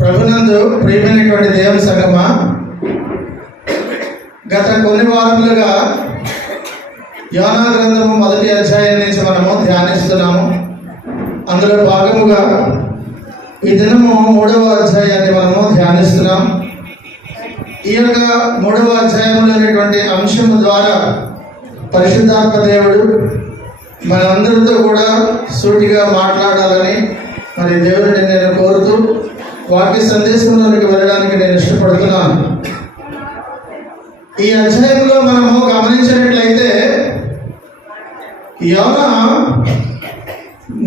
ప్రభునందు ప్రియమైనటువంటి దేవుని సంగమా, గత కొన్ని వారములుగా యోనా గ్రంథము 1వ అధ్యాయం నుంచి మనము ధ్యానిస్తున్నాము. అందులో భాగముగా ఈ దినము 3వ అధ్యాయాన్ని మనము ధ్యానిస్తున్నాం. ఈ యొక్క 3వ అధ్యాయంలో ఉన్నటువంటి అంశము ద్వారా పరిశుద్ధాత్మ దేవుడు మనందరితో కూడా సూటిగా మాట్లాడాలని మరి దేవుడిని నేను కోరుతూ వాక్య సందేశంలోనికి వెళ్ళడానికి నేను ఇష్టపడుతున్నాను. ఈ అధ్యాయంలో మనము గమనించినట్లయితే యోనా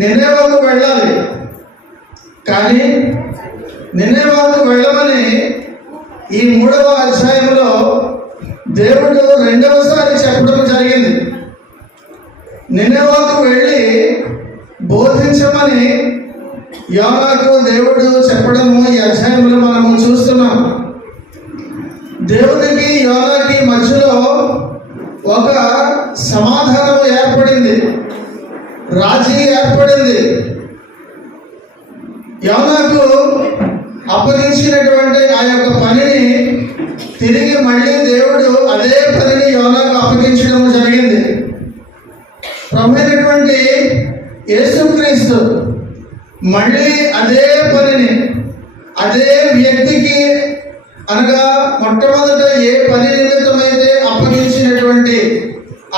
నినెవెకు వెళ్ళాలి, కానీ నినెవెకు వెళ్ళమని ఈ 3వ అధ్యాయంలో దేవుడు రెండవసారి చెప్పడం జరిగింది. నినెవెకు వెళ్ళి బోధించమని యోనాకు దేవుడు చెప్పడము ఈ అధ్యాయంలో మనము చూస్తున్నాం. దేవునికి యోనాకి మధ్యలో ఒక సమాధానం ఏర్పడింది, రాజీ ఏర్పడింది. యోనాకు అప్పగించినటువంటి ఆ యొక్క పనిని తిరిగి మళ్ళీ దేవుడు అదే పనిని యోనాకు అప్పగించడం జరిగింది. ప్రభువైనటువంటి యేసుక్రీస్తు మళ్ళీ అదే పనిని అదే వ్యక్తికి, అనగా మొట్టమొదట ఏ పని నిమిత్తమైతే అప్పగించినటువంటి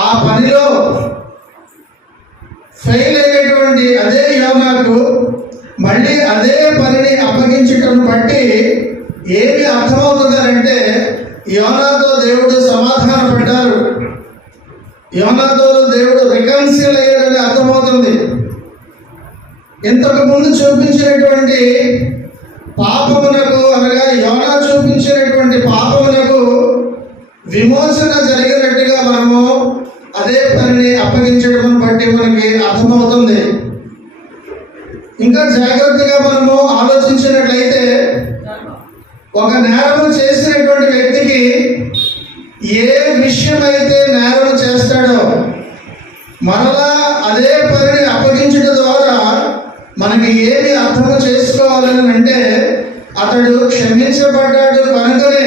ఆ పనిలో ఫెయిల్ అయినటువంటి అదే యోనాకు మళ్ళీ అదే పనిని అప్పగించటం బట్టి ఏమి అర్థమవుతుందంటే, యోనాతో దేవుడు సమాధాన పడ్డారు, యోనాతో దేవుడు రికన్సిల్ అయ్యారని అర్థమవుతుంది. ఇంతకు ముందు చూపించినటువంటి పాపమునకు, అనగా యోనా చూపించినటువంటి పాపమునకు విమోచన జరిగినట్టుగా మనము అదే పనిని అప్పగించడం బట్టి మనకి అర్థమవుతుంది. ఇంకా జాగ్రత్తగా మనము ఆలోచించినట్లయితే, ఒక నేరము చేసినటువంటి వ్యక్తికి ఏ విషయమైతే నేరం చేస్తాడో మరలా అదే పనిని అప్పగించడం ద్వారా మనకి ఏమి అర్థం చేసుకోవాలని అంటే, అతడు క్షమించబడ్డాడు కనుకనే,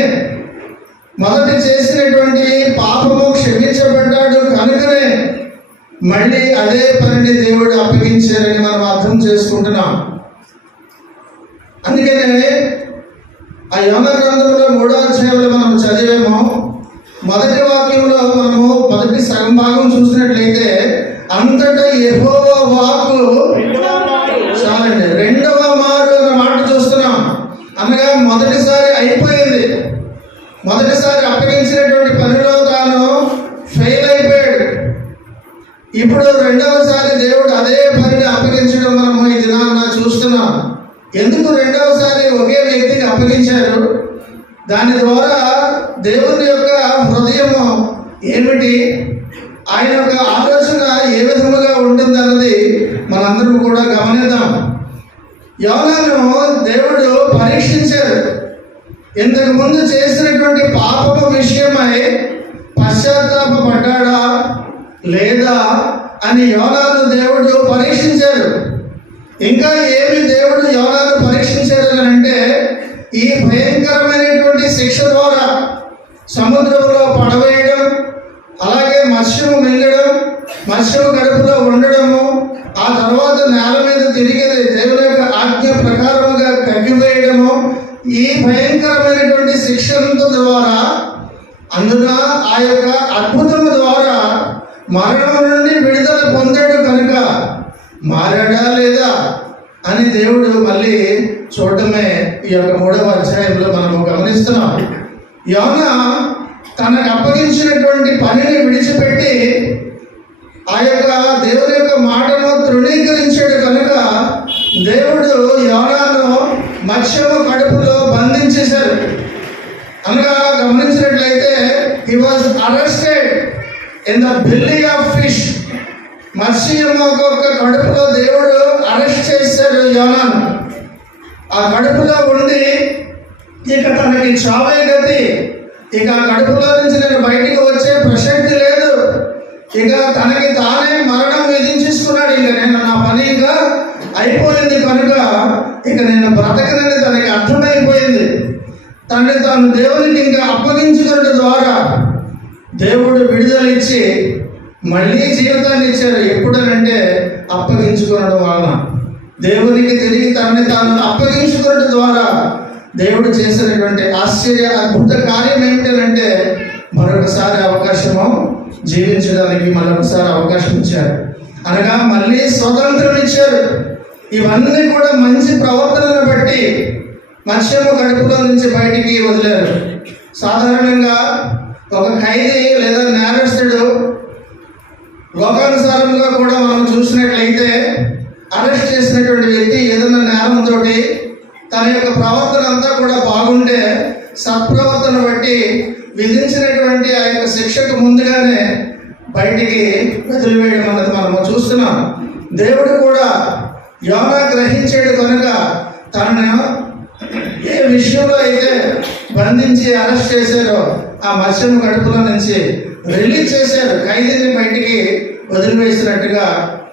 మొదటి చేసినటువంటి పాపము క్షమించబడ్డాడు కనుకనే మళ్ళీ అదే పనిని దేవుడు అప్పగించారని మనం అర్థం చేసుకుంటున్నాం. అందుకనే ఆ యోనా గ్రంథంలో 3వ అధ్యాయంలో మనం చదివేమో, మొదటి వాక్యంలో మనము మొదటి సగం భాగం చూసినట్లయితే, అంతటా యెహోవా వాక్కు చాలండి, రెండవ మారు అన్న మాట చూస్తున్నాం. అనగా మొదటిసారి అయిపోయింది, మొదటిసారి అప్పగించినటువంటి పనిలో తాను ఫెయిల్ అయిపోయాడు. ఇప్పుడు రెండవసారి దేవుడు అదే పనిని అప్పగించడం మనము ఈ దినాన్న చూస్తున్నాం. ఎందుకు రెండవసారి ఒకే వ్యక్తికి అప్పగించారు? దాని ద్వారా దేవుని యొక్క హృదయము ఏమిటి, ఆయన యొక్క ఆలోచన ఏ విధముగా ఉంటుందన్నది మనందరం కూడా గమనిద్దాం. యోనాను దేవుడు పరీక్షించారు. ఇంతకు ముందు చేసినటువంటి పాపము విషయమై పశ్చాత్తాపడ్డాడా లేదా అని యోనాను దేవుడు పరీక్షించారు. ఇంకా ఏమి దేవుడు యోనాను పరీక్షించారు అని అంటే, ఈ భయంకరమైనటువంటి శిక్ష ద్వారా సముద్రంలో పడవేయడం, అలాగే మత్స్యము మింగడం, మత్స్యము కడుపులో ఉండడము, ఆ తర్వాత నేల మీద తిరిగి దేవుని యొక్క ఆజ్ఞ ప్రకారముగా కగ్గివేయడము, ఈ భయంకరమైనటువంటి శిక్షణ ద్వారా, అందున ఆ యొక్క అద్భుతము ద్వారా మరణం నుండి విడుదల పొందాడు కనుక మారాడా లేదా అని దేవుడు మళ్ళీ చూడటమే ఈ యొక్క 3వ అధ్యాయంలో మనము గమనిస్తున్నాం. యోనా తనకు అప్పగించినటువంటి పనిని విడిచిపెట్టి ఆ యొక్క దేవుని యొక్క మాటను తృణీకరించాడు కనుక దేవుడు యోనాను మత్స్యము కడుపులో బంధించేశారు. అనగా గమనించినట్లయితే, he was arrested in the belly of fish. మత్స్యము యొక్క కడుపులో దేవుడు అరెస్ట్ చేశాడు యోనాను. ఆ కడుపులో ఉండి ఇక తనకి చావే గతి, ఇక కడుపులో నుంచి నేను బయటికి వచ్చే ప్రసక్తి లేదు, ఇక తనకి తానే మరణం విధించేసుకున్నాడు. ఇక నేను నా పని ఇక అయిపోయింది కనుక ఇక నేను బ్రతకనని తనకి అర్థమే తనని తాను దేవునికి ఇంకా అప్పగించుకున్న ద్వారా దేవుడు విడుదల ఇచ్చి మళ్ళీ జీవితాన్ని ఇచ్చారు. ఎప్పుడనంటే అప్పగించుకోవడం వలన. దేవునికి తిరిగి తనని తాను అప్పగించుకోవడం ద్వారా దేవుడు చేసినటువంటి ఆశ్చర్య అద్భుత కార్యం ఏమిటంటే మరొకసారి అవకాశము జీవించడానికి మరొకసారి అవకాశం ఇచ్చారు. అనగా మళ్ళీ స్వతంత్రం ఇచ్చారు. ఇవన్నీ కూడా మంచి ప్రవర్తనను బట్టి మత్స్యము కడుపులో నుంచి బయటికి వదిలేరు. సాధారణంగా ఒక ఖైదీ లేదా నేరస్తుడు లోకానుసారంగా కూడా మనం చూసినట్లయితే అరెస్ట్ చేసినటువంటి వ్యక్తి ఏదైనా నేరంతో తన యొక్క ప్రవర్తన అంతా కూడా బాగుంటే సత్ప్రవర్తన బట్టి విధించినటువంటి ఆ యొక్క శిక్షకు ముందుగానే బయటికి వదిలివేయడం అన్నది మనము చూస్తున్నాం. దేవుడు కూడా యోనా గ్రహించాడు కనుక తనను ఏ విషయంలో అయితే బంధించి అరెస్ట్ చేశారో ఆ మత్స్యం కడుపులో నుంచి రిలీజ్ చేశారు. ఖైదీని బయటికి వదిలివేసినట్టుగా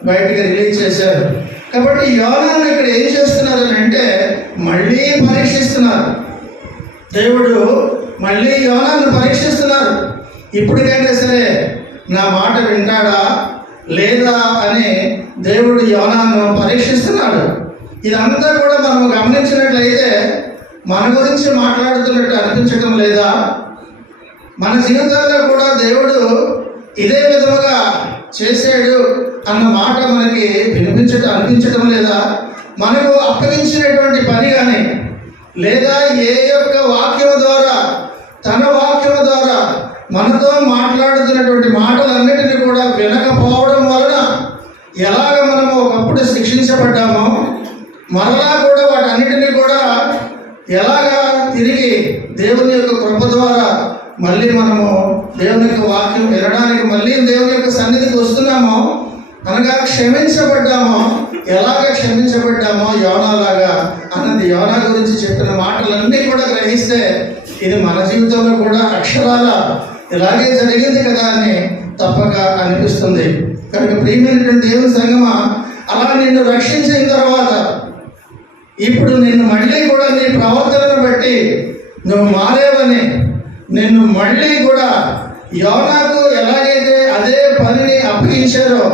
బయటికి రిలీజ్ చేశారు. కాబట్టి యోనాను ఇక్కడ ఏం చేస్తున్నారు అంటే మళ్ళీ పరీక్షిస్తున్నారు. దేవుడు మళ్ళీ యోనాను పరీక్షిస్తున్నారు. ఇప్పటికైనా సరే నా మాట వింటాడా లేదా అని దేవుడు యోనాను పరీక్షిస్తున్నాడు. ఇదంతా కూడా మనం గమనించినట్లయితే మన గురించి మాట్లాడుతున్నట్టు అనిపించటం లేదా? మన జీవితాల్లో కూడా దేవుడు ఇదే విధముగా చేశాడు అన్న మాట మనకి అనిపించటం లేదా? మనకు అప్పగించినటువంటి పని కానీ లేదా ఏ యొక్క వాక్యం ద్వారా తన వాక్యం ద్వారా మనతో మాట్లాడుతున్నటువంటి మాటలన్నిటినీ కూడా వినకపోవడం వలన ఎలాగ మనము ఒకప్పుడు శిక్షించబడ్డామో మరలా కూడా వాటన్నిటినీ కూడా ఎలాగా తిరిగి దేవుని యొక్క కృప ద్వారా మళ్ళీ మనము దేవుని యొక్క వాక్యం వినడానికి మళ్ళీ దేవుని యొక్క సన్నిధికి వస్తున్నామో అనగా క్షమించబడ్డామో ఎలాగ క్షమించబడ్డామో యోనాలాగా అన్నది యోనా గురించి చెప్పిన మాటలన్నీ కూడా గ్రహిస్తే ఇది మన జీవితంలో కూడా అక్షరాల ఇలాగే జరిగింది కదా అని తప్పక అనిపిస్తుంది. కనుక ప్రియమైనటువంటి దేవుని సంగమా, అలా నిన్ను రక్షించిన తర్వాత ఇప్పుడు నిన్ను మళ్ళీ కూడా నీ ప్రవర్తనను బట్టి నువ్వు మారేవని నిన్ను మళ్ళీ కూడా యోనాకు ఎలాగైతే అదే పనిని అప్పగించారో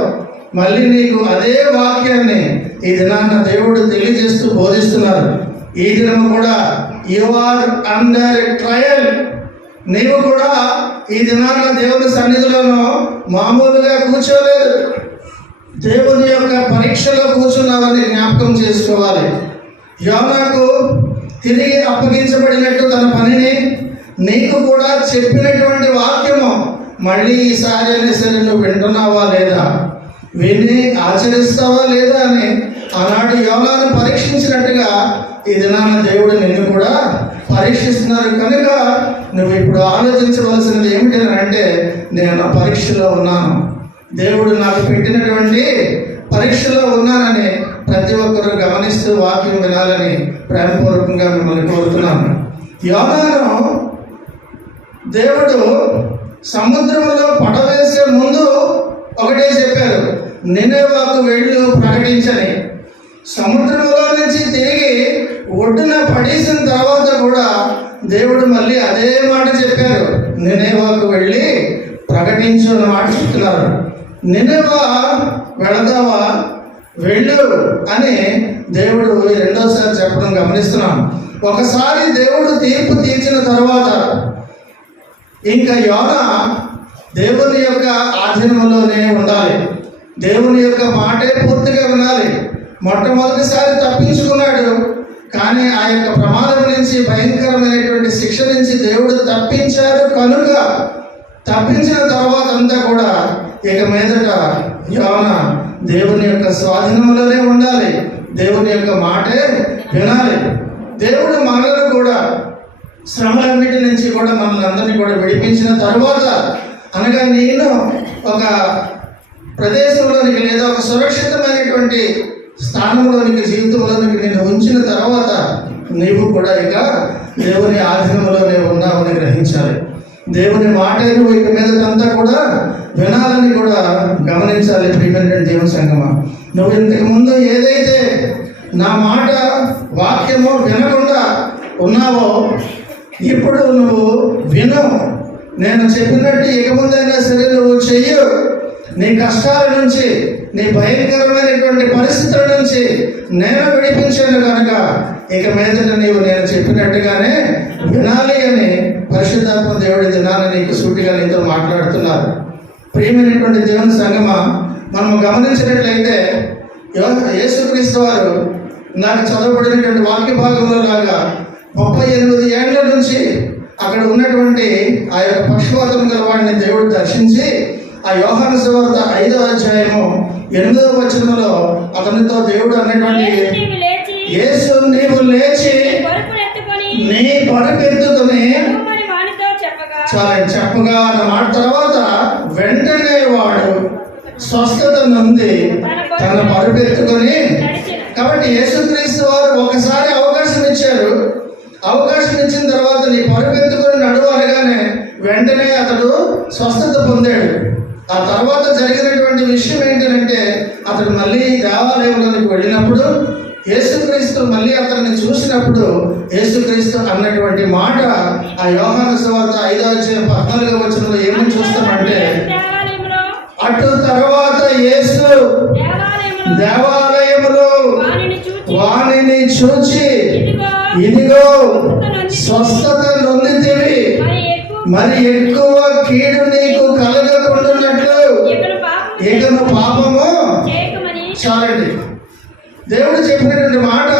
మళ్ళీ నీకు అదే వాక్యాన్ని ఈ దినాన్న దేవుడు తెలియజేస్తూ బోధిస్తున్నారు. ఈ దినము కూడా యు ఆర్ అండర్ ట్రయల్. నీవు కూడా ఈ దినాన్న దేవుని సన్నిధిలోనూ మామూలుగా కూర్చోలేదు, దేవుని యొక్క పరీక్షలో కూర్చున్నావని జ్ఞాపకం చేసుకోవాలి. యోనాకు తిరిగి అప్పగించబడినట్టు తన పనిని నీకు కూడా చెప్పినటువంటి వాక్యము మళ్ళీ ఈసారి అయినా సరే నువ్వు వింటున్నావా లేదా, విని ఆచరిస్తావా లేదా అని ఆనాడు యోనాను పరీక్షించినట్టుగా ఈ దినాన దేవుడు నిన్ను కూడా పరీక్షిస్తున్నారు. కనుక నువ్వు ఇప్పుడు ఆలోచించవలసినది ఏమిటి అంటే నేను పరీక్షలో ఉన్నాను, దేవుడు నాకు పెట్టినటువంటి పరీక్షలో ఉన్నానని ప్రతి ఒక్కరూ గమనిస్తూ వాక్యం వినాలని ప్రేమపూర్వకంగా మిమ్మల్ని కోరుతున్నాను. యోనాను దేవుడు సముద్రంలో పడవేసే ముందు ఒకటే చెప్పారు, నినెవకు వెళ్ళు ప్రకటించని. సముద్రంలో నుంచి తిరిగి ఒడ్డున పడేసిన తర్వాత కూడా దేవుడు మళ్ళీ అదే మాట చెప్పారు, నినెవకు వెళ్ళి ప్రకటించు అన్న మాట చెప్తున్నారు. నినెవా వెళతావా, వెళ్ళు అని దేవుడు రెండోసారి చెప్పడం గమనిస్తున్నాం. ఒకసారి దేవుడు తీర్పు తీర్చిన తర్వాత ఇంకా యోనా దేవుని యొక్క ఆధీనంలోనే ఉండాలి, దేవుని యొక్క మాటే పూర్తిగా వినాలి. మొట్టమొదటిసారి తప్పించుకున్నాడు, కానీ ఆ యొక్క ప్రమాదం నుంచి భయంకరమైనటువంటి శిక్ష నుంచి దేవుడు తప్పించారు. కనుక తప్పించిన తర్వాత అంతా కూడా ఇక మీదట యోనా దేవుని యొక్క స్వాధీనంలోనే ఉండాలి, దేవుని యొక్క మాటే వినాలి. దేవుడు మనలను కూడా శ్రమలన్నిటి నుంచి కూడా మనల్ని అందరినీ కూడా విడిపించిన తర్వాత అనగా నేను ఒక ప్రదేశంలోనికి లేదా ఒక సురక్షితమైనటువంటి స్థానంలోనికి జీవితంలోనికి నేను ఉంచిన తర్వాత నీవు కూడా ఇక దేవుని ఆధీనంలోనే ఉన్నావని గ్రహించాలి. దేవుని మాట నువ్వు ఇక మీదటంతా కూడా వినాలని కూడా గమనించాలి. ప్రియమైన దేవుని సంగమా, నువ్వు ఇంతకు ముందు ఏదైతే నా మాట వాక్యము వినకుండా ఉన్నావో ఇప్పుడు నువ్వు విను, నేను చెప్పినట్టు ఇక ముందైనా సరే నువ్వు చెయ్యు. నీ కష్టాల నుంచి, నీ భయంకరమైనటువంటి పరిస్థితుల నుంచి నేను విడిపించాను కనుక ఇక మీదట నీవు నేను చెప్పినట్టుగానే వినాలి అని పరిశుద్ధాత్మ దేవుడి దినాన్ని నీకు సూటిగా నీతో మాట్లాడుతున్నారు. ప్రియమైనటువంటి దేవుని సంగమా, మనము గమనించినట్లయితే యేసుక్రీస్తు వారు నాకు చదవబడినటువంటి వాక్య భాగంలో లాగా 38 ఏళ్ల నుంచి అక్కడ ఉన్నటువంటి ఆ యొక్క పక్షవాతం గల వాడిని దేవుడు దర్శించి ఆ యోహాను సువార్త 5వ అధ్యాయము 8వ వచనంలో అతనితో దేవుడు అన్నటువంటి, యేసు నీవు లేచి నీ పరుపు ఎత్తుకొని చాలా చెప్పగా అన్న మాట తర్వాత వెంటనే వాడు స్వస్థత నొంది తన పరుపు ఎత్తుకొని. కాబట్టి యేసుక్రీస్తు వారు ఒకసారి అవకాశం ఇచ్చారు. అవకాశం ఇచ్చిన తర్వాత నీ పరుపు ఎత్తుకొని నడువు అనగానే వెంటనే అతడు స్వస్థత పొందాడు. ఆ తర్వాత జరిగినటువంటి విషయం ఏంటంటే అతడు మళ్ళీ దేవాలయంలోకి వెళ్ళినప్పుడు యేసుక్రీస్తు మళ్ళీ అతన్ని చూసినప్పుడు యేసుక్రీస్తు అన్నటువంటి మాట ఆ యోహాను సువార్త 5వ అధ్యాయం 14వ వచనంలో ఏమని చూస్తామంటే, అటు తర్వాత యేసు దేవాలయములో వానిని చూచి, ఇదిగో స్వస్థత నొందితివి, మరి ఎక్కువ కీడు నీకు కలగకుండానట్లు ఇకను పాపము. చాలండి, దేవుడు చెప్పినటువంటి మాట,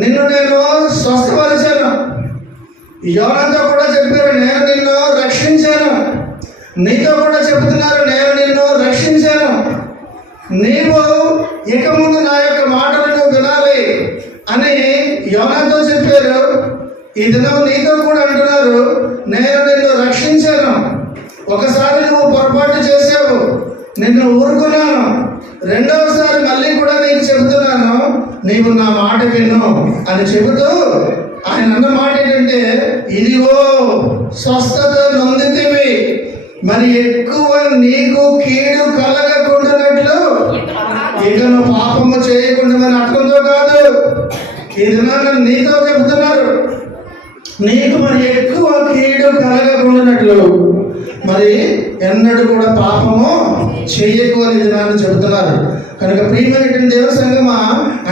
నిన్ను నేను స్వస్థపరిచాను. యోనాతో కూడా చెప్పారు, నేను నిన్ను రక్షించాను. నీతో కూడా చెబుతున్నారు, నేను నిన్ను రక్షించాను. నీవు ఇక ముందు నా యొక్క మాటలు నువ్వు వినాలి అని యోనాతో చెప్పారు. ఈ దినం నీతో కూడా అంటున్నారు, నేను నిన్ను రక్షించాను. ఒకసారి నువ్వు పొరపాటు చేసావు, నిన్ను ఊరుకున్నాను. రెండవసారి మళ్ళీ కూడా నీకు చెబుతున్నాను, నీవు నా మాట విను అని చెబుతూ ఆయన అన్న మాట ఏంటంటే, ఇదిగో స్వస్థత నొందితివి, మరి ఎక్కువ నీకు కీడు కలగకుండానట్లు ఇకను పాపము చేయకుండా అర్థంతో కాదు. ఈ దినాన్ని నీతో చెబుతున్నారు, నీకు మరి ఎక్కువ కీడు కలగకుండానట్లు మరి ఎన్నడూ కూడా పాపము చెయ్యకు అని దినాన్ని చెబుతున్నారు. కనుక ప్రియమైనటువంటి దేవ సంగమా,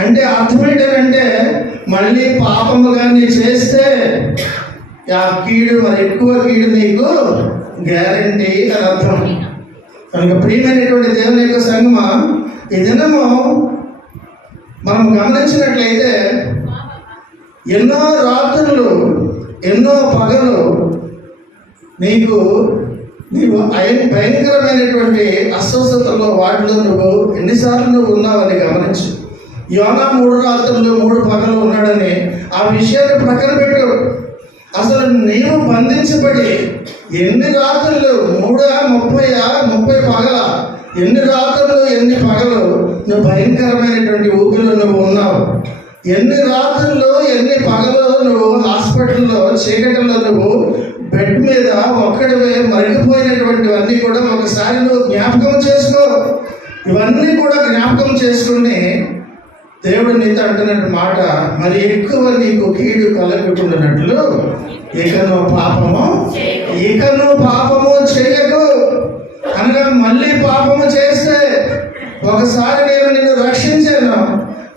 అంటే అర్థం ఏంటంటే మళ్ళీ పాపము కానీ చేస్తే ఆ కీడు మరి ఎక్కువ కీడు నీకు గ్యారంటీ అని అర్థం. కనుక ప్రియమైనటువంటి దేవుని యొక్క సంగమా, ఈ దినము మనం గమనించినట్లయితే ఎన్నో రాత్రులు ఎన్నో పగలు నీవు భయంకరమైనటువంటి అస్వస్థతలో వాటిలో నువ్వు ఎన్నిసార్లు నువ్వు ఉన్నావని గమనించు. యోనా 3 రాత్రులు 3 పగలు ఉన్నాడని ఆ విషయాన్ని ప్రక్కన పెట్టు. అసలు నీవు బంధించబడి ఎన్ని రాత్రులు 30 పగల, ఎన్ని రాత్రులు ఎన్ని పగలు నువ్వు భయంకరమైనటువంటి ఊపిలో నువ్వు ఉన్నావు. ఎన్ని రాత్రులు ఎన్ని పగలు నువ్వు హాస్పిటల్లో చీకటిలో నువ్వు బెడ్ మీద ఒక్కడివే మరిగిపోయినటువంటివన్నీ కూడా ఒకసారి నువ్వు జ్ఞాపకం చేసుకో. ఇవన్నీ కూడా జ్ఞాపకం చేసుకుని దేవుడు నీతో అంటున్నట్టు మాట, మరి ఎక్కువ నీకు కీడు కలగకుండానట్లు ఇకను పాపము చేయకు అనగా మళ్ళీ పాపము చేస్తే ఒకసారి నేను నిన్ను రక్షించాను,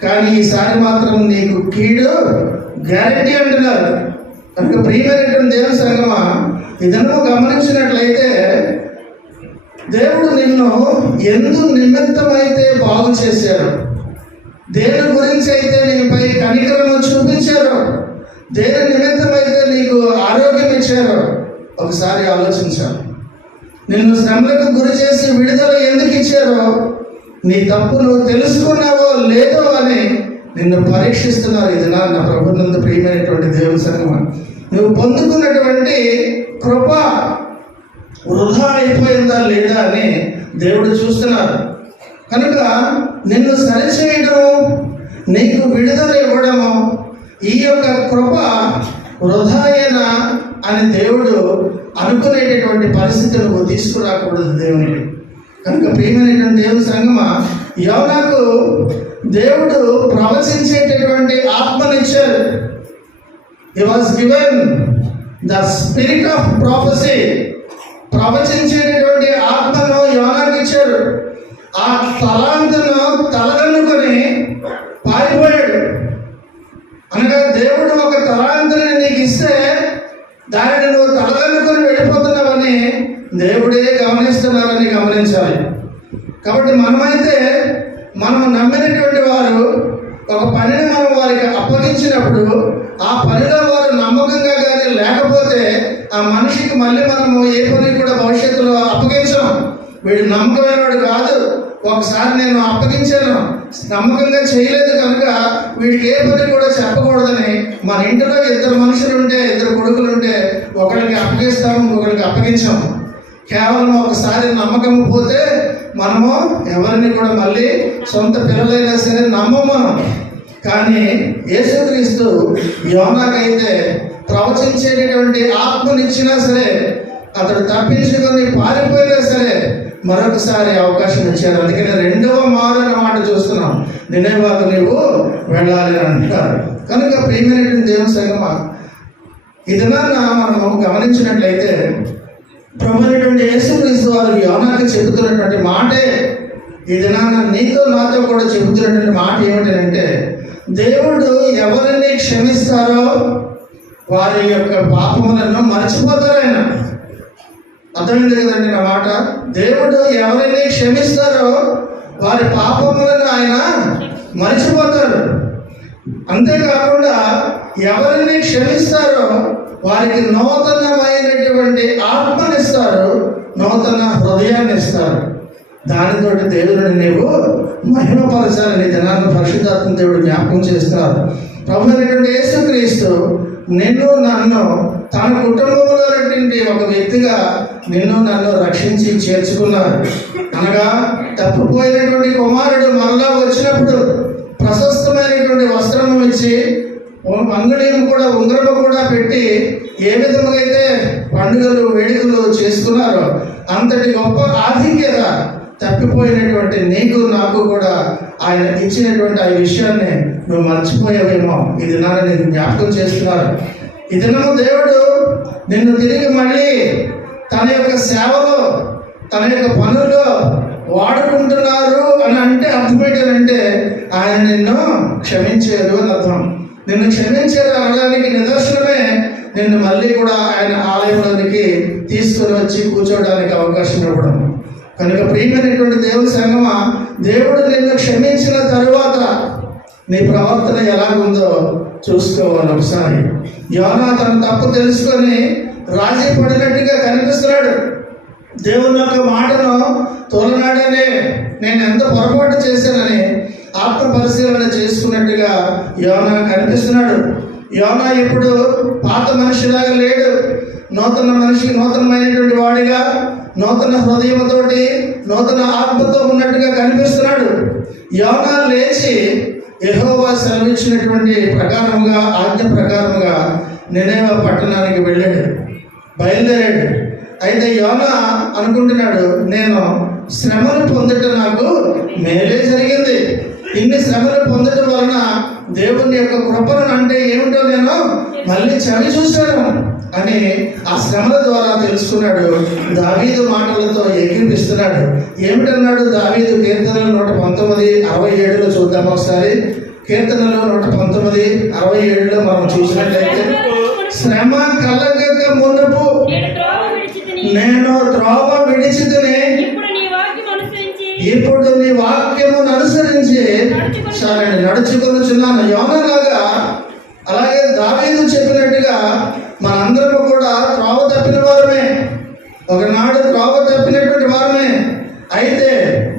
కానీ ఈసారి మాత్రం నీకు కీడు గ్యారెంటీ అంటున్నారు. కనుక ప్రియమైనటువంటి దేవుని సంగమా, ఇదನ್ನು గమనించినట్లయితే దేవుడు నిన్ను ఎందు నిమిత్తమైతే బాగు చేశారు, దేని గురించి అయితే నీపై కనికరము చూపించారు, దేని నిమిత్తమైతే నీకు ఆరోగ్యం ఇచ్చారో ఒకసారి ఆలోచించాలి. నిన్ను శ్రమలకు గురి చేసి విడుదల ఎందుకు ఇచ్చారో, నీ తప్పు నువ్వు తెలుసుకున్నావో లేదో అని నిన్ను పరీక్షిస్తున్నారు. ఇది నా ప్రభునందు ప్రియమైనటువంటి దేవుని సంగమా, నువ్వు పొందుకున్నటువంటి కృప వృధా అయిపోయిందా లేదా అని దేవుడు చూస్తున్నారు. కనుక నిన్ను సరిచేయడం, నీకు విడుదల ఇవ్వడము, ఈ యొక్క కృప వృధాయేనా అని దేవుడు అనుకునేటటువంటి పరిస్థితి నువ్వు తీసుకురాకూడదు దేవునికి. కనుక ప్రియమైనటువంటి దేవుని సంగమా, యోనాకు దేవుడు ప్రవచించేటటువంటి ఆత్మనిచ్చారు. He was given the spirit of prophecy, ప్రవచించేటటువంటి ఆత్మను యోనాకి ఇచ్చారు. ఆ తలాంతును తలదన్నుకొని పారిపోయాడు. అనగా దేవుడు ఒక తలాంతుని నీకు ఇస్తే దానిని నువ్వు తలదన్నుకొని వెళ్ళిపోతున్నావని దేవుడే గమనిస్తున్నారని గమనించాలి. కాబట్టి మనమైతే మనం నమ్మినటువంటి వారు ఒక పనిని మనం వారికి అప్పగించినప్పుడు ఆ పనిలో వారు నమ్మకంగా కానీ లేకపోతే ఆ మనిషికి మళ్ళీ మనము ఏ పని కూడా భవిష్యత్తులో అప్పగించాం. వీడు నమ్మకమైనవాడు కాదు, ఒకసారి నేను అప్పగించాను, నమ్మకంగా చేయలేదు కనుక వీడికి ఏ పని కూడా చెప్పకూడదని మన ఇంటిలో ఇద్దరు మనుషులు ఉంటే, ఇద్దరు కొడుకులు ఉంటే ఒకరికి అప్పగిస్తాము, ఇంకొకరికి అప్పగించాము. కేవలం ఒకసారి నమ్మకం పోతే మనము ఎవరిని కూడా మళ్ళీ సొంత పిల్లలైనా సరే నమ్మము మనం. కానీ యేసుక్రీస్తు యోనాకైతే ప్రవచించేటటువంటి ఆత్మనిచ్చినా సరే, అతడు తప్పించుకొని పారిపోయినా సరే మరొకసారి అవకాశం ఇచ్చారు. అందుకని రెండవ మారు అన్న మాట చూస్తున్నాం, నినేవాకు నీవు వెళ్ళాలి అని అంటారు. కనుక ప్రియమైనటువంటి దేవుని సంగమా, ఇది మనము గమనించినట్లయితే ప్రభువైనటువంటి యేసుక్రీస్తు వారు యోనాకి చెబుతున్నటువంటి మాటే ఇది నీతో నాతో కూడా చెబుతున్నటువంటి మాట ఏమిటంటే, దేవుడు ఎవరిని క్షమిస్తారో వారి యొక్క పాపములను మర్చిపోతారు ఆయన. అర్థమైంది కదండి నా మాట? దేవుడు ఎవరిని క్షమిస్తారో వారి పాపములను ఆయన మర్చిపోతారు. అంతేకాకుండా ఎవరిని క్షమిస్తారో వారికి నూతనమైనటువంటి ఆత్మనిస్తారు, నూతన హృదయాన్ని ఇస్తారు. దానితో దేవుడిని నీవు మహిమపరచాలని దినాన్ని పరిశుద్ధాత్మ దేవుడు జ్ఞాపకం చేస్తున్నారు. ప్రభు అయినటువంటి యేసుక్రీస్తు నిన్ను నన్ను తన కుటుంబంలో ఒక వ్యక్తిగా నిన్ను నన్ను రక్షించి చేర్చుకున్నారు. అనగా తప్పిపోయినటువంటి కుమారుడు మరలా వచ్చినప్పుడు ప్రశస్తమైనటువంటి వస్త్రము ఇచ్చి అంగుళీయం కూడా ఉంగరము కూడా పెట్టి ఏ విధంగా అయితే పండుగలు వేడుకలు చేసుకున్నారో అంతటి గొప్ప ఆధిక్యత తప్పిపోయినటువంటి నీకు నాకు కూడా ఆయన ఇచ్చినటువంటి ఆ విషయాన్ని నువ్వు మర్చిపోయావేమో. ఈ దినాన్ని నేను జ్ఞాపకం చేస్తున్నారు. ఈ దినము దేవుడు నిన్ను తిరిగి మళ్ళీ తన యొక్క సేవలో తన యొక్క పనుల్లో వాడుకుంటున్నారు అని అంటే అర్థం ఏంటంటే ఆయన నిన్ను క్షమించారు అని అర్థం. నిన్ను క్షమించారు అనడానికి నిదర్శనమే నిన్ను మళ్ళీ కూడా ఆయన ఆలయంలోనికి తీసుకుని వచ్చి కూర్చోవడానికి అవకాశం ఇవ్వడం. కనుక ప్రియమైనటువంటి దేవుని సంగమా, దేవుడు నిన్ను క్షమించిన తరువాత నీ ప్రవర్తన ఎలాగుందో చూసుకోవాలి ఒకసారి. యోనా తన తప్పు తెలుసుకొని రాజీ పడినట్టుగా కనిపిస్తున్నాడు. దేవుని యొక్క మాటను తోలనాడనే నేను ఎంత పొరపాటు చేశానని ఆత్మ పరిశీలన చేసుకున్నట్టుగా యోనా కనిపిస్తున్నాడు. యోనా ఇప్పుడు పాత మనిషిలాగా లేడు. నూతన మనిషి, నూతనమైనటువంటి వాడిగా, నూతన హృదయంతోటి, నూతన ఆత్మతో ఉన్నట్టుగా కనిపిస్తున్నాడు. యోనా లేచి యెహోవా సెలవిచ్చినటువంటి ప్రకారముగా, ఆజ్ఞ ప్రకారముగా నినెవె పట్టణానికి వెళ్ళాడు, బయలుదేరాడు. అయితే యోనా అనుకుంటున్నాడు, నేను శ్రమను పొందటం నాకు మేలే జరిగింది. ఇన్ని శ్రమలు పొందటం వలన దేవుని యొక్క కృపను అంటే ఏమిటో నేను మళ్ళీ చవి చూశాను అని ఆ శ్రమల ద్వారా తెలుసుకున్నాడు. దావీదు మాటలతో ఏకీపిస్తున్నాడు. ఏమిటన్నాడు దావీదు? కీర్తనలు 119:67 చూద్దాం ఒకసారి. కీర్తనలు 119:67 మనం చూసినట్లయితే, శ్రమ కలగక మునుపు నేను త్రోవ విడిచితిని, ఇప్పుడు నీ వాక్యమును అనుసరించి సరే నడుచుకొనుచున్నాను. యోనాలాగా అలాగే దావీదు చెప్పినట్టుగా మనందరము కూడా త్రోవ తప్పిన వారమే, ఒకనాడు త్రోవ తప్పినటువంటి వారమే. అయితే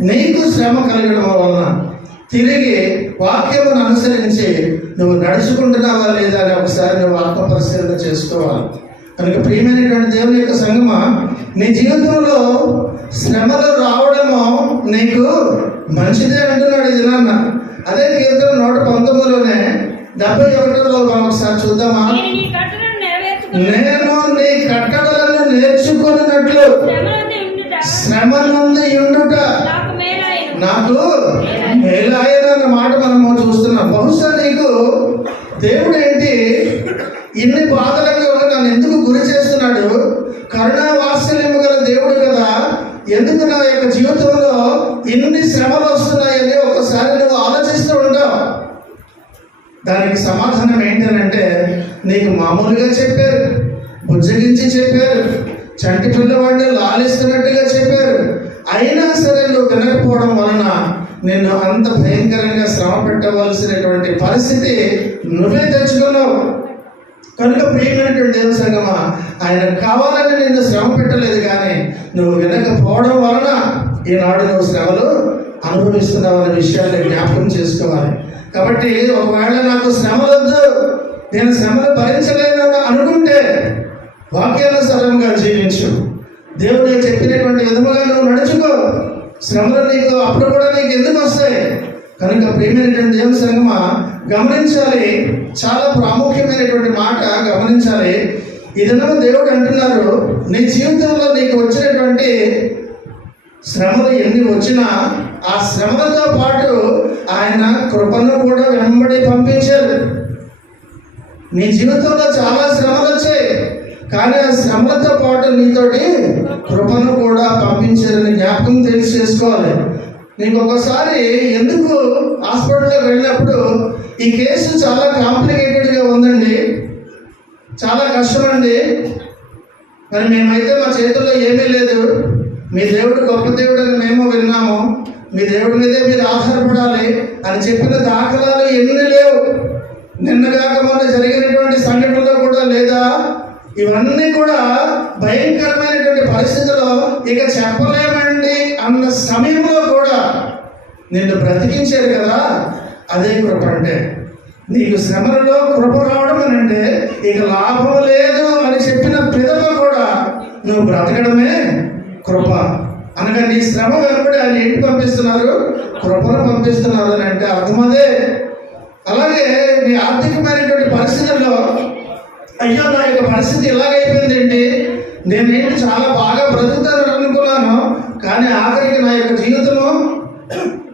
నీకు శ్రమ కలగడం వలన తిరిగి వాక్యమును అనుసరించి నువ్వు నడుచుకుంటున్నావా లేదా అని ఒకసారి నువ్వు ఆత్మ పరిశీలన చేసుకోవాలి. కనుక ప్రియమైనటువంటి దేవుని యొక్క సంగమా, నీ జీవితంలో శ్రమలు రావడము నీకు మంచిదే అంటున్నాడు ఇది నాన్న. అదే కీర్తన 119లోనే 71లో మనం ఒకసారి చూద్దామా? నేను నీ కట్టడలను నేర్చుకున్నట్లు శ్రమ నుండి ఉండుట నాకు మేలాయన మాట మనము చూస్తున్నాం. బహుశా నీకు దేవుడు ఏంటి ఇన్ని బాధలుగా ఉన్న నన్ను ఎందుకు గురి చేస్తున్నాడు? కరుణా వాత్సల్యము గల దేవుడు కదా, ఎందుకు నా యొక్క జీవితంలో ఇన్ని శ్రమలు వస్తున్నాయని ఒకసారి నువ్వు ఆలోచిస్తూ ఉంటావు. దానికి సమాధానం ఏంటనంటే, నీకు మామూలుగా చెప్పారు, బుజ్జగించి చెప్పారు, చంటి పిల్లవాడిని లాలిస్తున్నట్టుగా చెప్పారు. అయినా సరే నువ్వు వినకపోవడం వలన నిన్ను అంత భయంకరంగా శ్రమ పెట్టవలసినటువంటి పరిస్థితి నువ్వే తెచ్చుకున్నావు. కనుక ప్రియమైనటువంటి దేవ సంగమా, ఆయన కావాలని నిన్ను శ్రమ పెట్టలేదు, కానీ నువ్వు వినకపోవడం వలన ఈనాడు నువ్వు శ్రమలు అనుభవిస్తున్నావు అనే విషయాన్ని జ్ఞాపకం చేసుకోవాలి. కాబట్టి ఒకవేళ నాకు శ్రమలొద్దు, నేను శ్రమలు భరించలేను అనుకుంటే వాక్యానుసారంగా జీవించు. దేవుడు చెప్పినటువంటి విధముగా నువ్వు నడుచుకో. శ్రమలు నీకు అప్పుడు కూడా నీకు ఎందుకు వస్తాయి? కనుక ప్రియమైనటువంటి దేవుని సంగమా గమనించాలి, చాలా ప్రాముఖ్యమైనటువంటి మాట గమనించాలి. ఇదనో దేవుడు అంటున్నారు, నీ జీవితంలో నీకు వచ్చినటువంటి శ్రమలు ఎన్ని వచ్చినా ఆ శ్రమలతో పాటు ఆయన కృపను కూడా వెంబడి పంపించారు. నీ జీవితంలో చాలా శ్రమలు వచ్చాయి, కానీ ఆ శ్రమలతో పాటు నీతోటి కృపను కూడా పంపించారని జ్ఞాపకం చేసుకోవాలి. నీకు ఒకసారి ఎందుకు హాస్పిటల్కి వెళ్ళినప్పుడు, ఈ కేసు చాలా కాంప్లికేటెడ్గా ఉందండి, చాలా కష్టమండి, మరి మేమైతే మా చేతుల్లో ఏమీ లేదు, మీ దేవుడు గొప్ప దేవుడు అని మేము విన్నాము, మీ దేవుడి మీదే మీరు ఆధారపడాలి అని చెప్పిన దాఖలాలు ఎన్ని లేవు. నిన్నగాక మొన్న జరిగినటువంటి సంఘటనలో కూడా లేదా? ఇవన్నీ కూడా భయంకరమైనటువంటి పరిస్థితుల్లో ఇక చెప్పలేమండి అన్న సమయంలో కూడా నిన్ను బ్రతికించారు కదా, అదే కృప అంటే. నీకు శ్రమలలో కృప రావడం అని అంటే ఇక లాభం లేదు అని చెప్పిన పిదప కూడా నువ్వు బ్రతకడమే కృప. అనగా నీ శ్రమ వెంబడి ఆయన ఏంటి పంపిస్తున్నారు? కృపను పంపిస్తున్నారు అని అంటే అర్థం అదే. అలాగే నీ ఆర్థికమైనటువంటి పరిస్థితుల్లో, అయ్యో నా యొక్క పరిస్థితి ఇలాగైపోయింది ఏంటి, నేనేంటి చాలా బాగా బ్రతుకుతానని అనుకున్నాను, కానీ ఆఖరికి నా యొక్క జీవితము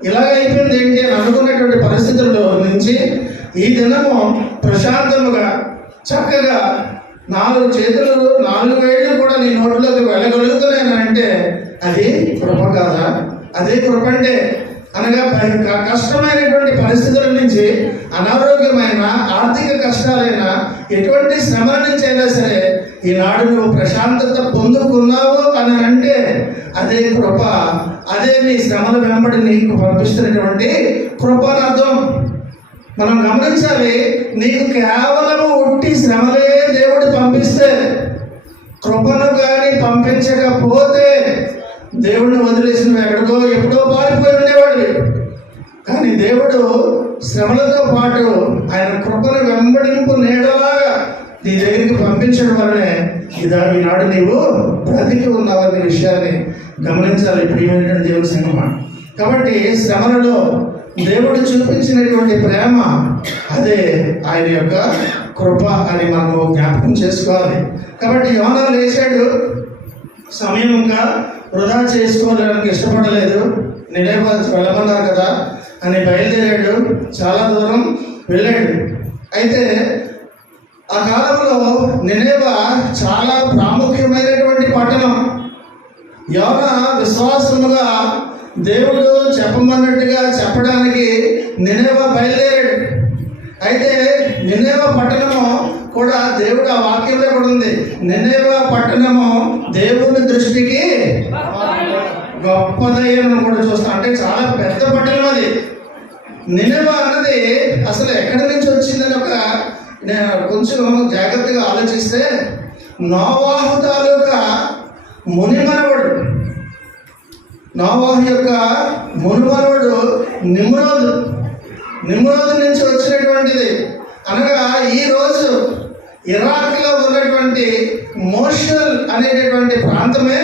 ఇలాగైపోయింది ఏంటి అని అనుకున్నటువంటి పరిస్థితుల్లో నుంచి ఈ దినము ప్రశాంతముగా చక్కగా 4 చేతులు 4 వేళ్ళు కూడా నీ నోట్లోకి వెళ్ళగలుగుతున్నాను అంటే అది కృప కాదా? అదే కృప అంటే. అనగా కష్టమైనటువంటి పరిస్థితుల నుంచి, అనారోగ్యమైన ఆర్థిక కష్టాలైనా, ఎటువంటి శ్రమల నుంచి అయినా సరే ఈనాడు నువ్వు ప్రశాంతత పొందుకున్నావు అని అంటే అదే కృప. అదే నీ శ్రమల వెంబడి నీకు పంపిస్తున్నటువంటి కృప అని అర్థం. మనం గమనించాలి, నీకు కేవలం ఉట్టి శ్రమలే దేవుడు పంపిస్తే, కృపను కానీ పంపించకపోతే దేవుడిని వదిలేసి నువ్వు ఎక్కడికో ఎప్పుడో పారిపోయి ఉండేవాడు. కానీ దేవుడు శ్రమలతో పాటు ఆయన కృపను వెంబడింపు నీడలాగా నీ దగ్గరికి పంపించడం వల్లనే ఈనాడు నీవు బ్రతికి ఉన్నావనే విషయాన్ని గమనించాలి ప్రియమైనటువంటి దేవుని సంగమా. కాబట్టి శ్రమలలో దేవుడు చూపించినటువంటి ప్రేమ అదే ఆయన యొక్క కృప అని మనము జ్ఞాపకం చేసుకోవాలి. కాబట్టి యోనా లేచాడు, సమయం ఇంకా వృధా చేసుకోవడానికి ఇష్టపడలేదు, నినేవే వెళ్ళమన్నారు కదా అని బయలుదేరాడు, చాలా దూరం వెళ్ళాడు. అయితే ఆ కాలంలో నినేవే చాలా ప్రాముఖ్యమైనటువంటి పట్టణం. యోనా విశ్వాసముగా దేవుడు చెప్పమన్నట్టుగా చెప్పడానికి నినేవే బయలుదేరాడు. అయితే నినేవే పట్టణము కూడా దేవుడు ఆ వాక్యంలో కూడా ఉంది, నినేవే పట్టణము దేవుని దృష్టికి గొప్పదయ్యను కూడా చూస్తాం. అంటే చాలా పెద్ద పట్టణం అది. నినేవే అన్నది అసలు ఎక్కడి నుంచి వచ్చిందని కొంచెం జాగ్రత్తగా ఆలోచిస్తే, నోవాహు తాలూకా మునిమనవుడు, నోవాహు యొక్క మునిమనవుడు నిమ్రోదు నుంచి వచ్చినటువంటిది. అనగా ఈరోజు ఇరాక్లో ఉన్నటువంటి మోషల్ అనేటటువంటి ప్రాంతమే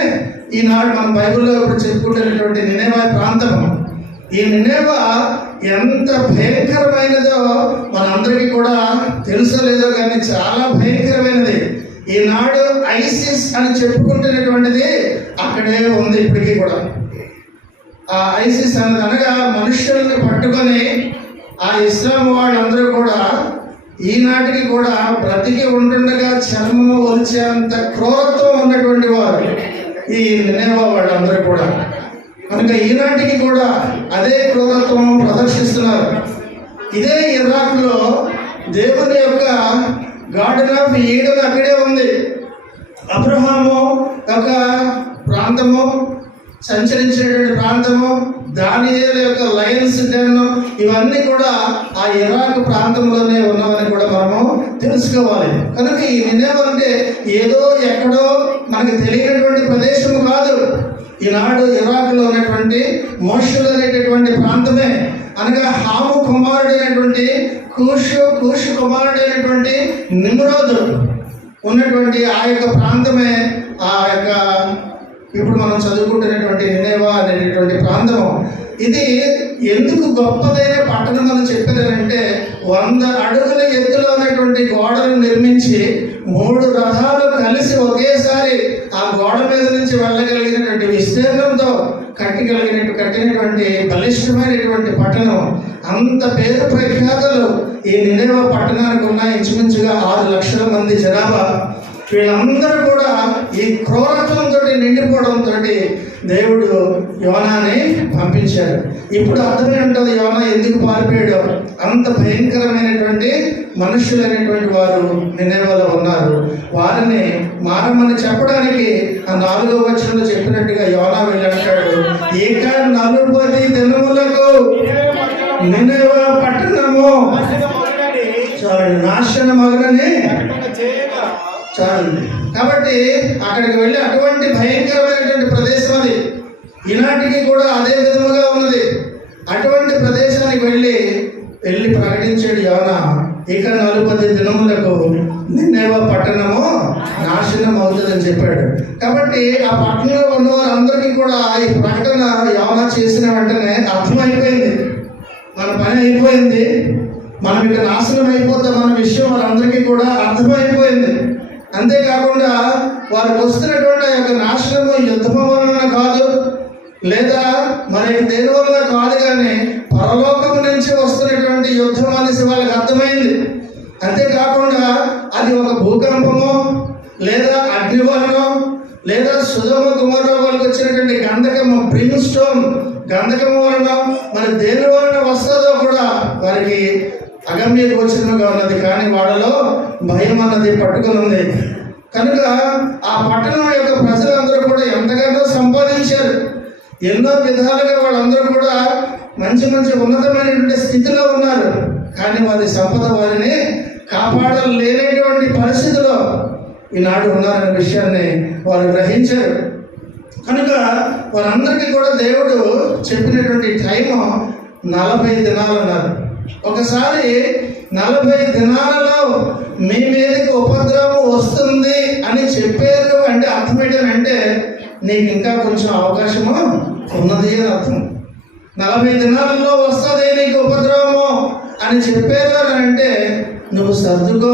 ఈనాడు మన బైబిల్లో ఇప్పుడు చెప్పుకుంటున్నటువంటి నినేవే ప్రాంతము. ఈ నినేవే ఎంత భయంకరమైనదో మనందరికీ కూడా తెలుసో లేదో కానీ చాలా భయంకరమైనది. ఈనాడు ఐసిస్ అని చెప్పుకుంటున్నటువంటిది అక్కడే ఉంది ఇప్పటికీ కూడా. ఆ ఐసిస్ అన్నది అనగా మనుషుల్ని పట్టుకొని ఆ ఇస్లాం వాళ్ళందరూ కూడా ఈనాటికి కూడా బ్రతికి ఉంటుండగా చర్మము ఒలిచేంత క్రూరత్వం ఉన్నటువంటి వారు ఈ నినేవా వాళ్ళందరూ కూడా. కనుక ఈనాటికి కూడా అదే క్రూరత్వం ప్రదర్శిస్తున్నారు. ఇదే ఇరాక్లో దేవుని యొక్క గార్డెన్ ఆఫ్ ఈడెన్ అక్కడే ఉంది. అబ్రహాము యొక్క ప్రాంతము, సంచరించినటువంటి ప్రాంతము, దానియేలు యొక్క లయన్స్ డెన్, ఇవన్నీ కూడా ఆ ఇరాక్ ప్రాంతంలోనే ఉన్నవని కూడా మనము తెలుసుకోవాలి. కనుక ఈ నినేవా అంటే ఏదో ఎక్కడో మనకు తెలియనటువంటి ప్రదేశం కాదు. ఈనాడు ఇరాక్లో ఉన్నటువంటి మోషుల్ అనేటటువంటి ప్రాంతమే. అనగా హాము కుమారుడైనటువంటి కూషు కుమారుడైనటువంటి నిమ్రోదు ఉన్నటువంటి ఆ యొక్క ప్రాంతమే ఆ యొక్క ఇప్పుడు మనం చదువుకుంటున్నటువంటి నినేవా అనేటటువంటి ప్రాంతము. ఇది ఎందుకు గొప్పదైన పట్టణం అని చెప్పారంటే 100 అడుగుల ఎత్తులో ఉన్నటువంటి గోడలు నిర్మించి 3 రథాలు కలిసి ఒకేసారి ఆ గోడ మీద నుంచి వెళ్ళగలిగినటువంటి విస్తీర్ణంతో కట్టినటువంటి బలిష్టమైనటువంటి పట్టణం. అంత పేరు ప్రఖ్యాతలు ఈ నినేవా పట్టణానికి ఉన్నాయి. ఇంచుమించుగా 6 లక్షల మంది జనాభా. వీళ్ళందరూ కూడా ఈ క్రూరత్వంతో నిండిపోవడంతో దేవుడు యోనాని పంపించాడు. ఇప్పుడు అర్థమై ఉంటుంది యోనా ఎందుకు పారిపోయాడు. అంత భయంకరమైనటువంటి మనుషులైనటువంటి వారు నినేవాలో ఉన్నారు. వారిని మారమని చెప్పడానికి ఆ 4వ వచనంలో చెప్పినట్టుగా యోనా వెళ్ళంటాడు, ఇక 40 దినములకు నినేవా పట్టణము నాశనమగునని చాలు. కాబట్టి అక్కడికి వెళ్ళి అటువంటి భయంకరమైనటువంటి ప్రదేశం అది ఈనాటికి కూడా అదే విధముగా ఉన్నది. అటువంటి ప్రదేశానికి వెళ్ళి ప్రకటించాడు యోనా, ఇక 40 దినములకు నినేవా పట్టణము నాశనం అవుతుందని చెప్పాడు. కాబట్టి ఆ పట్టణంలో ఉన్న వారందరికీ కూడా ఈ ప్రకటన యోనా చేసిన వెంటనే అర్థమైపోయింది, మన పని అయిపోయింది, మనం ఇక నాశనం అయిపోతామన్న విషయం వారందరికీ కూడా అర్థమైపోయింది. అంతేకాకుండా వారికి వస్తున్నటువంటి ఆ యొక్క నాశనము యుద్ధము వలన కాదు, లేదా మరి దేని వలన కాదు, కానీ పరలోకం నుంచి వస్తున్నటువంటి యుద్ధం అనేసి వాళ్ళకి అర్థమైంది. అంతేకాకుండా అది ఒక భూకంపము, లేదా అగ్ని వలన, లేదా సుధమ కుమారుల వాళ్ళకి వచ్చినటువంటి గంధకము బ్రిమ్ స్టోన్ గంధకము వలన మరి దేని వలన వస్తుందో కూడా వారికి అగమ్య గోచరముగా ఉన్నది. కానీ వాళ్ళలో భయం అన్నది పట్టుకుని ఉంది. కనుక ఆ పట్టణం యొక్క ప్రజలందరూ కూడా ఎంతగానో సంపాదించారు. ఎన్నో విధాలుగా వాళ్ళందరూ కూడా మంచి ఉన్నతమైనటువంటి స్థితిలో ఉన్నారు. కానీ వారి సంపద వారిని కాపాడలేనటువంటి పరిస్థితిలో ఈనాడు ఉన్నారనే విషయాన్ని వారు గ్రహించారు. కనుక వారందరికీ కూడా దేవుడు చెప్పినటువంటి టైము 40 దినాలు అన్నారు. ఒకసారి 40 దినాలలో మీ మీదకి ఉపద్రవం వస్తుంది అని చెప్పారు అంటే అర్థం ఏంటంటే నీకు ఇంకా కొంచెం అవకాశము ఉన్నది అని అర్థం. 40 దినాలలో వస్తుంది నీకు ఉపద్రవము అని చెప్పారు అని అంటే నువ్వు సర్దుకో,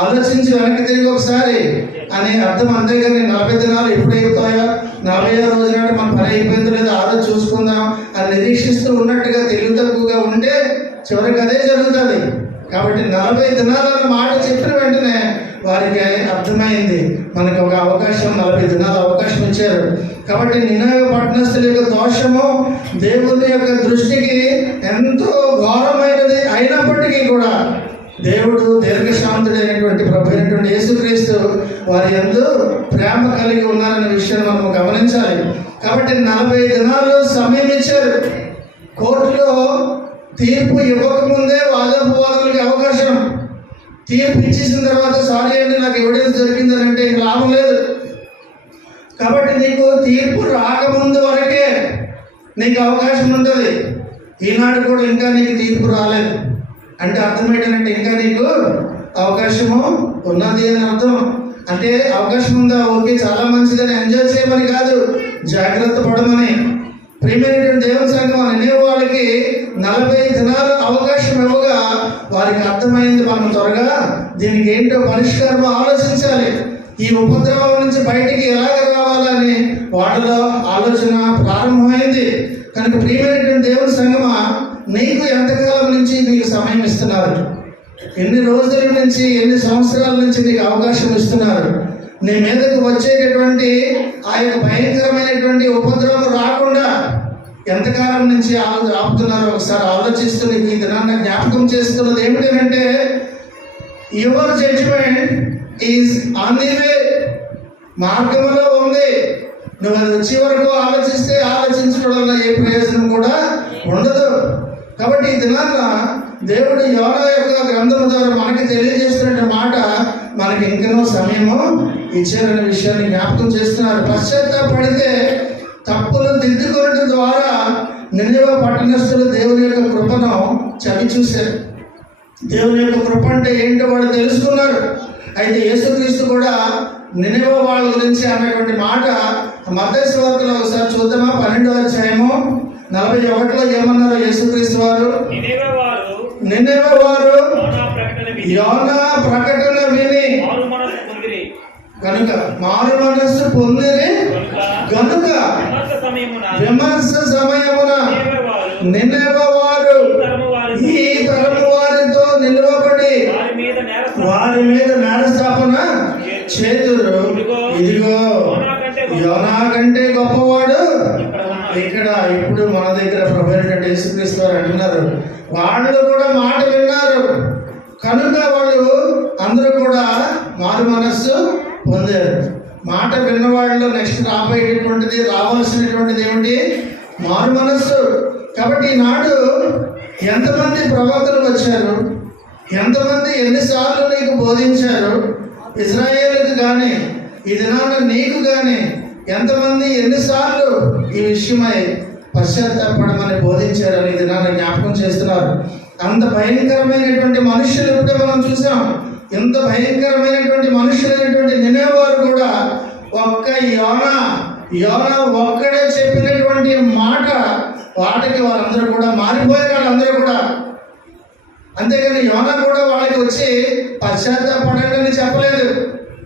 ఆలోచించి వెనక్కి తిరిగి ఒకసారి అని అర్థం. అంతేగాని 40 దినాలు ఎప్పుడు అయిపోతాయో, 40వ రోజు నాడు మన పని అయిపోయిందో లేదా ఆ రోజు చూసుకుందాం అని నిరీక్షిస్తూ ఉన్నట్టుగా తెలివి తక్కువగా ఉంటే చివరికి అదే జరుగుతుంది. కాబట్టి 40 దినాలన్న మాట చెప్పిన వెంటనే వారికి అర్థమైంది, మనకు ఒక అవకాశం, 40 దినాల అవకాశం ఇచ్చారు. కాబట్టి నినేవా పట్టణస్థుల యొక్క దోషము దేవుని యొక్క దృష్టికి ఎంతో ఘోరమైనది అయినప్పటికీ కూడా దేవుడు దీర్ఘశాంతుడైనటువంటి ప్రభు అయినటువంటి యేసుక్రీస్తు వారి యందు ప్రేమ కలిగి ఉన్నారనే విషయాన్ని మనం గమనించాలి. కాబట్టి 40 దినాలు సమయం ఇచ్చారు. కోర్టులో తీర్పు ఇవ్వకముందే వాదోపవాదనలకి అవకాశం. తీర్పు ఇచ్చేసిన తర్వాత సారీ అండి నాకు ఎవిడెన్స్ దొరికిందని అంటే లాభం లేదు. కాబట్టి నీకు తీర్పు రాకముందు వరకే నీకు అవకాశం ఉంటుంది. ఈనాడు కూడా ఇంకా నీకు తీర్పు రాలేదు అంటే అర్థం ఏంటంటే ఇంకా నీకు అవకాశము ఉన్నది అని అర్థం. అంటే అవకాశం ఉందా, ఓకే చాలా మంచిదని ఎంజాయ్ చేయమని కాదు, జాగ్రత్త పడమని. ప్రియమైనటువంటి దేవుని సంఘం అనే వాళ్ళకి 40 దినాలు అవకాశం ఇవ్వగా వారికి అర్థమైంది, మనం త్వరగా దీనికి ఏంటో పరిష్కారం ఆలోచించాలి, ఈ ఉపద్రవం నుంచి బయటికి ఎలాగ రావాలని వాళ్ళలో ఆలోచన ప్రారంభమైంది. కనుక ప్రియమైనటువంటి దేవుని సంఘమా, నీకు ఎంతకాలం నుంచి నీకు సమయం ఇస్తున్నారు? ఎన్ని రోజుల నుంచి, ఎన్ని సంవత్సరాల నుంచి నీకు అవకాశం ఇస్తున్నారు. నీ మీదకు వచ్చేటటువంటి ఆ యొక్క భయంకరమైనటువంటి ఉపద్రవం రాకుండా ఎంతకాలం నుంచి ఆపుతున్నారో ఒకసారి ఆలోచిస్తూ నీకు ఈ దినాన్ని జ్ఞాపకం చేస్తున్నది ఏమిటంటే, your judgement is on the way, మార్గంలో ఉంది. నువ్వు అది వచ్చే వరకు ఆలోచించడం వల్ల ఏ ప్రయోజనం కూడా ఉండదు. కాబట్టి ఈ దినాన్న దేవుడు యోనా యొక్క గ్రంథం ద్వారా మనకి తెలియజేస్తున్న మాట, మనకి ఇంకనో సమయము ఇచ్చారనే విషయాన్ని జ్ఞాపకం చేస్తున్నారు. పశ్చాత్తాపడితే తప్పులు దిద్దుకోవడం ద్వారా నినివే పట్టణస్థులు దేవుని యొక్క కృపను చవి చూశారు. దేవుని యొక్క కృప అంటే ఏంటో వాళ్ళు తెలుసుకున్నారు. అయితే యేసుక్రీస్తు కూడా నినివే వాళ్ళ గురించి అన్నటువంటి మాట మత్తయి సువార్తలో ఒకసారి చూద్దామా? 12వ అధ్యాయము 41లో ఏమన్నారు యేసుక్రీస్తు వారు? నినివే వారు యోనా ప్రకటన విని కనుక మారు మనస్సు పొందిరి కనుక విమర్శ సమయమున నినివే వారు ఈ తరము వారితో నిలువబడి వారి మీద నేరస్థాపన చేతురు. ఇదిగో యోనా కంటే గొప్పవాడు ఇక్కడ ఇప్పుడు మన దగ్గర ప్రభు యేసుక్రీస్తు వారు అంటున్నారు. వాళ్ళు కూడా మాట విన్నారు కనుక వాళ్ళు అందరూ కూడా మారు మనస్సు పొందారు. మాట విన్న వాళ్ళలో నెక్స్ట్ రావాల్సినటువంటిది ఏమిటి? మారు మనస్సు. కాబట్టి ఈనాడు ఎంతమంది ప్రవక్తలు వచ్చారు, ఎంతమంది ఎన్నిసార్లు నీకు బోధించారు? ఇజ్రాయేలుకు కానీ ఈ దినాన నీకు కానీ ఎంతమంది ఎన్నిసార్లు ఈ విషయమై పశ్చాత్తాపడమని బోధించారని ఈ దినాన్ని జ్ఞాపకం చేస్తున్నారు. అంత భయంకరమైనటువంటి మనుషులు ఇప్పుడే మనం చూసాం. ఎంత భయంకరమైనటువంటి మనుషులైనటువంటి నినివే వారు కూడా ఒక్క యోనా ఒక్కడే చెప్పినటువంటి మాట వాటికి వారందరూ కూడా మారిపోయారు. వాళ్ళందరూ కూడా అంతేగాని యోనా కూడా వాళ్ళకి వచ్చి పశ్చాత్తాపడండి చెప్పలేదు,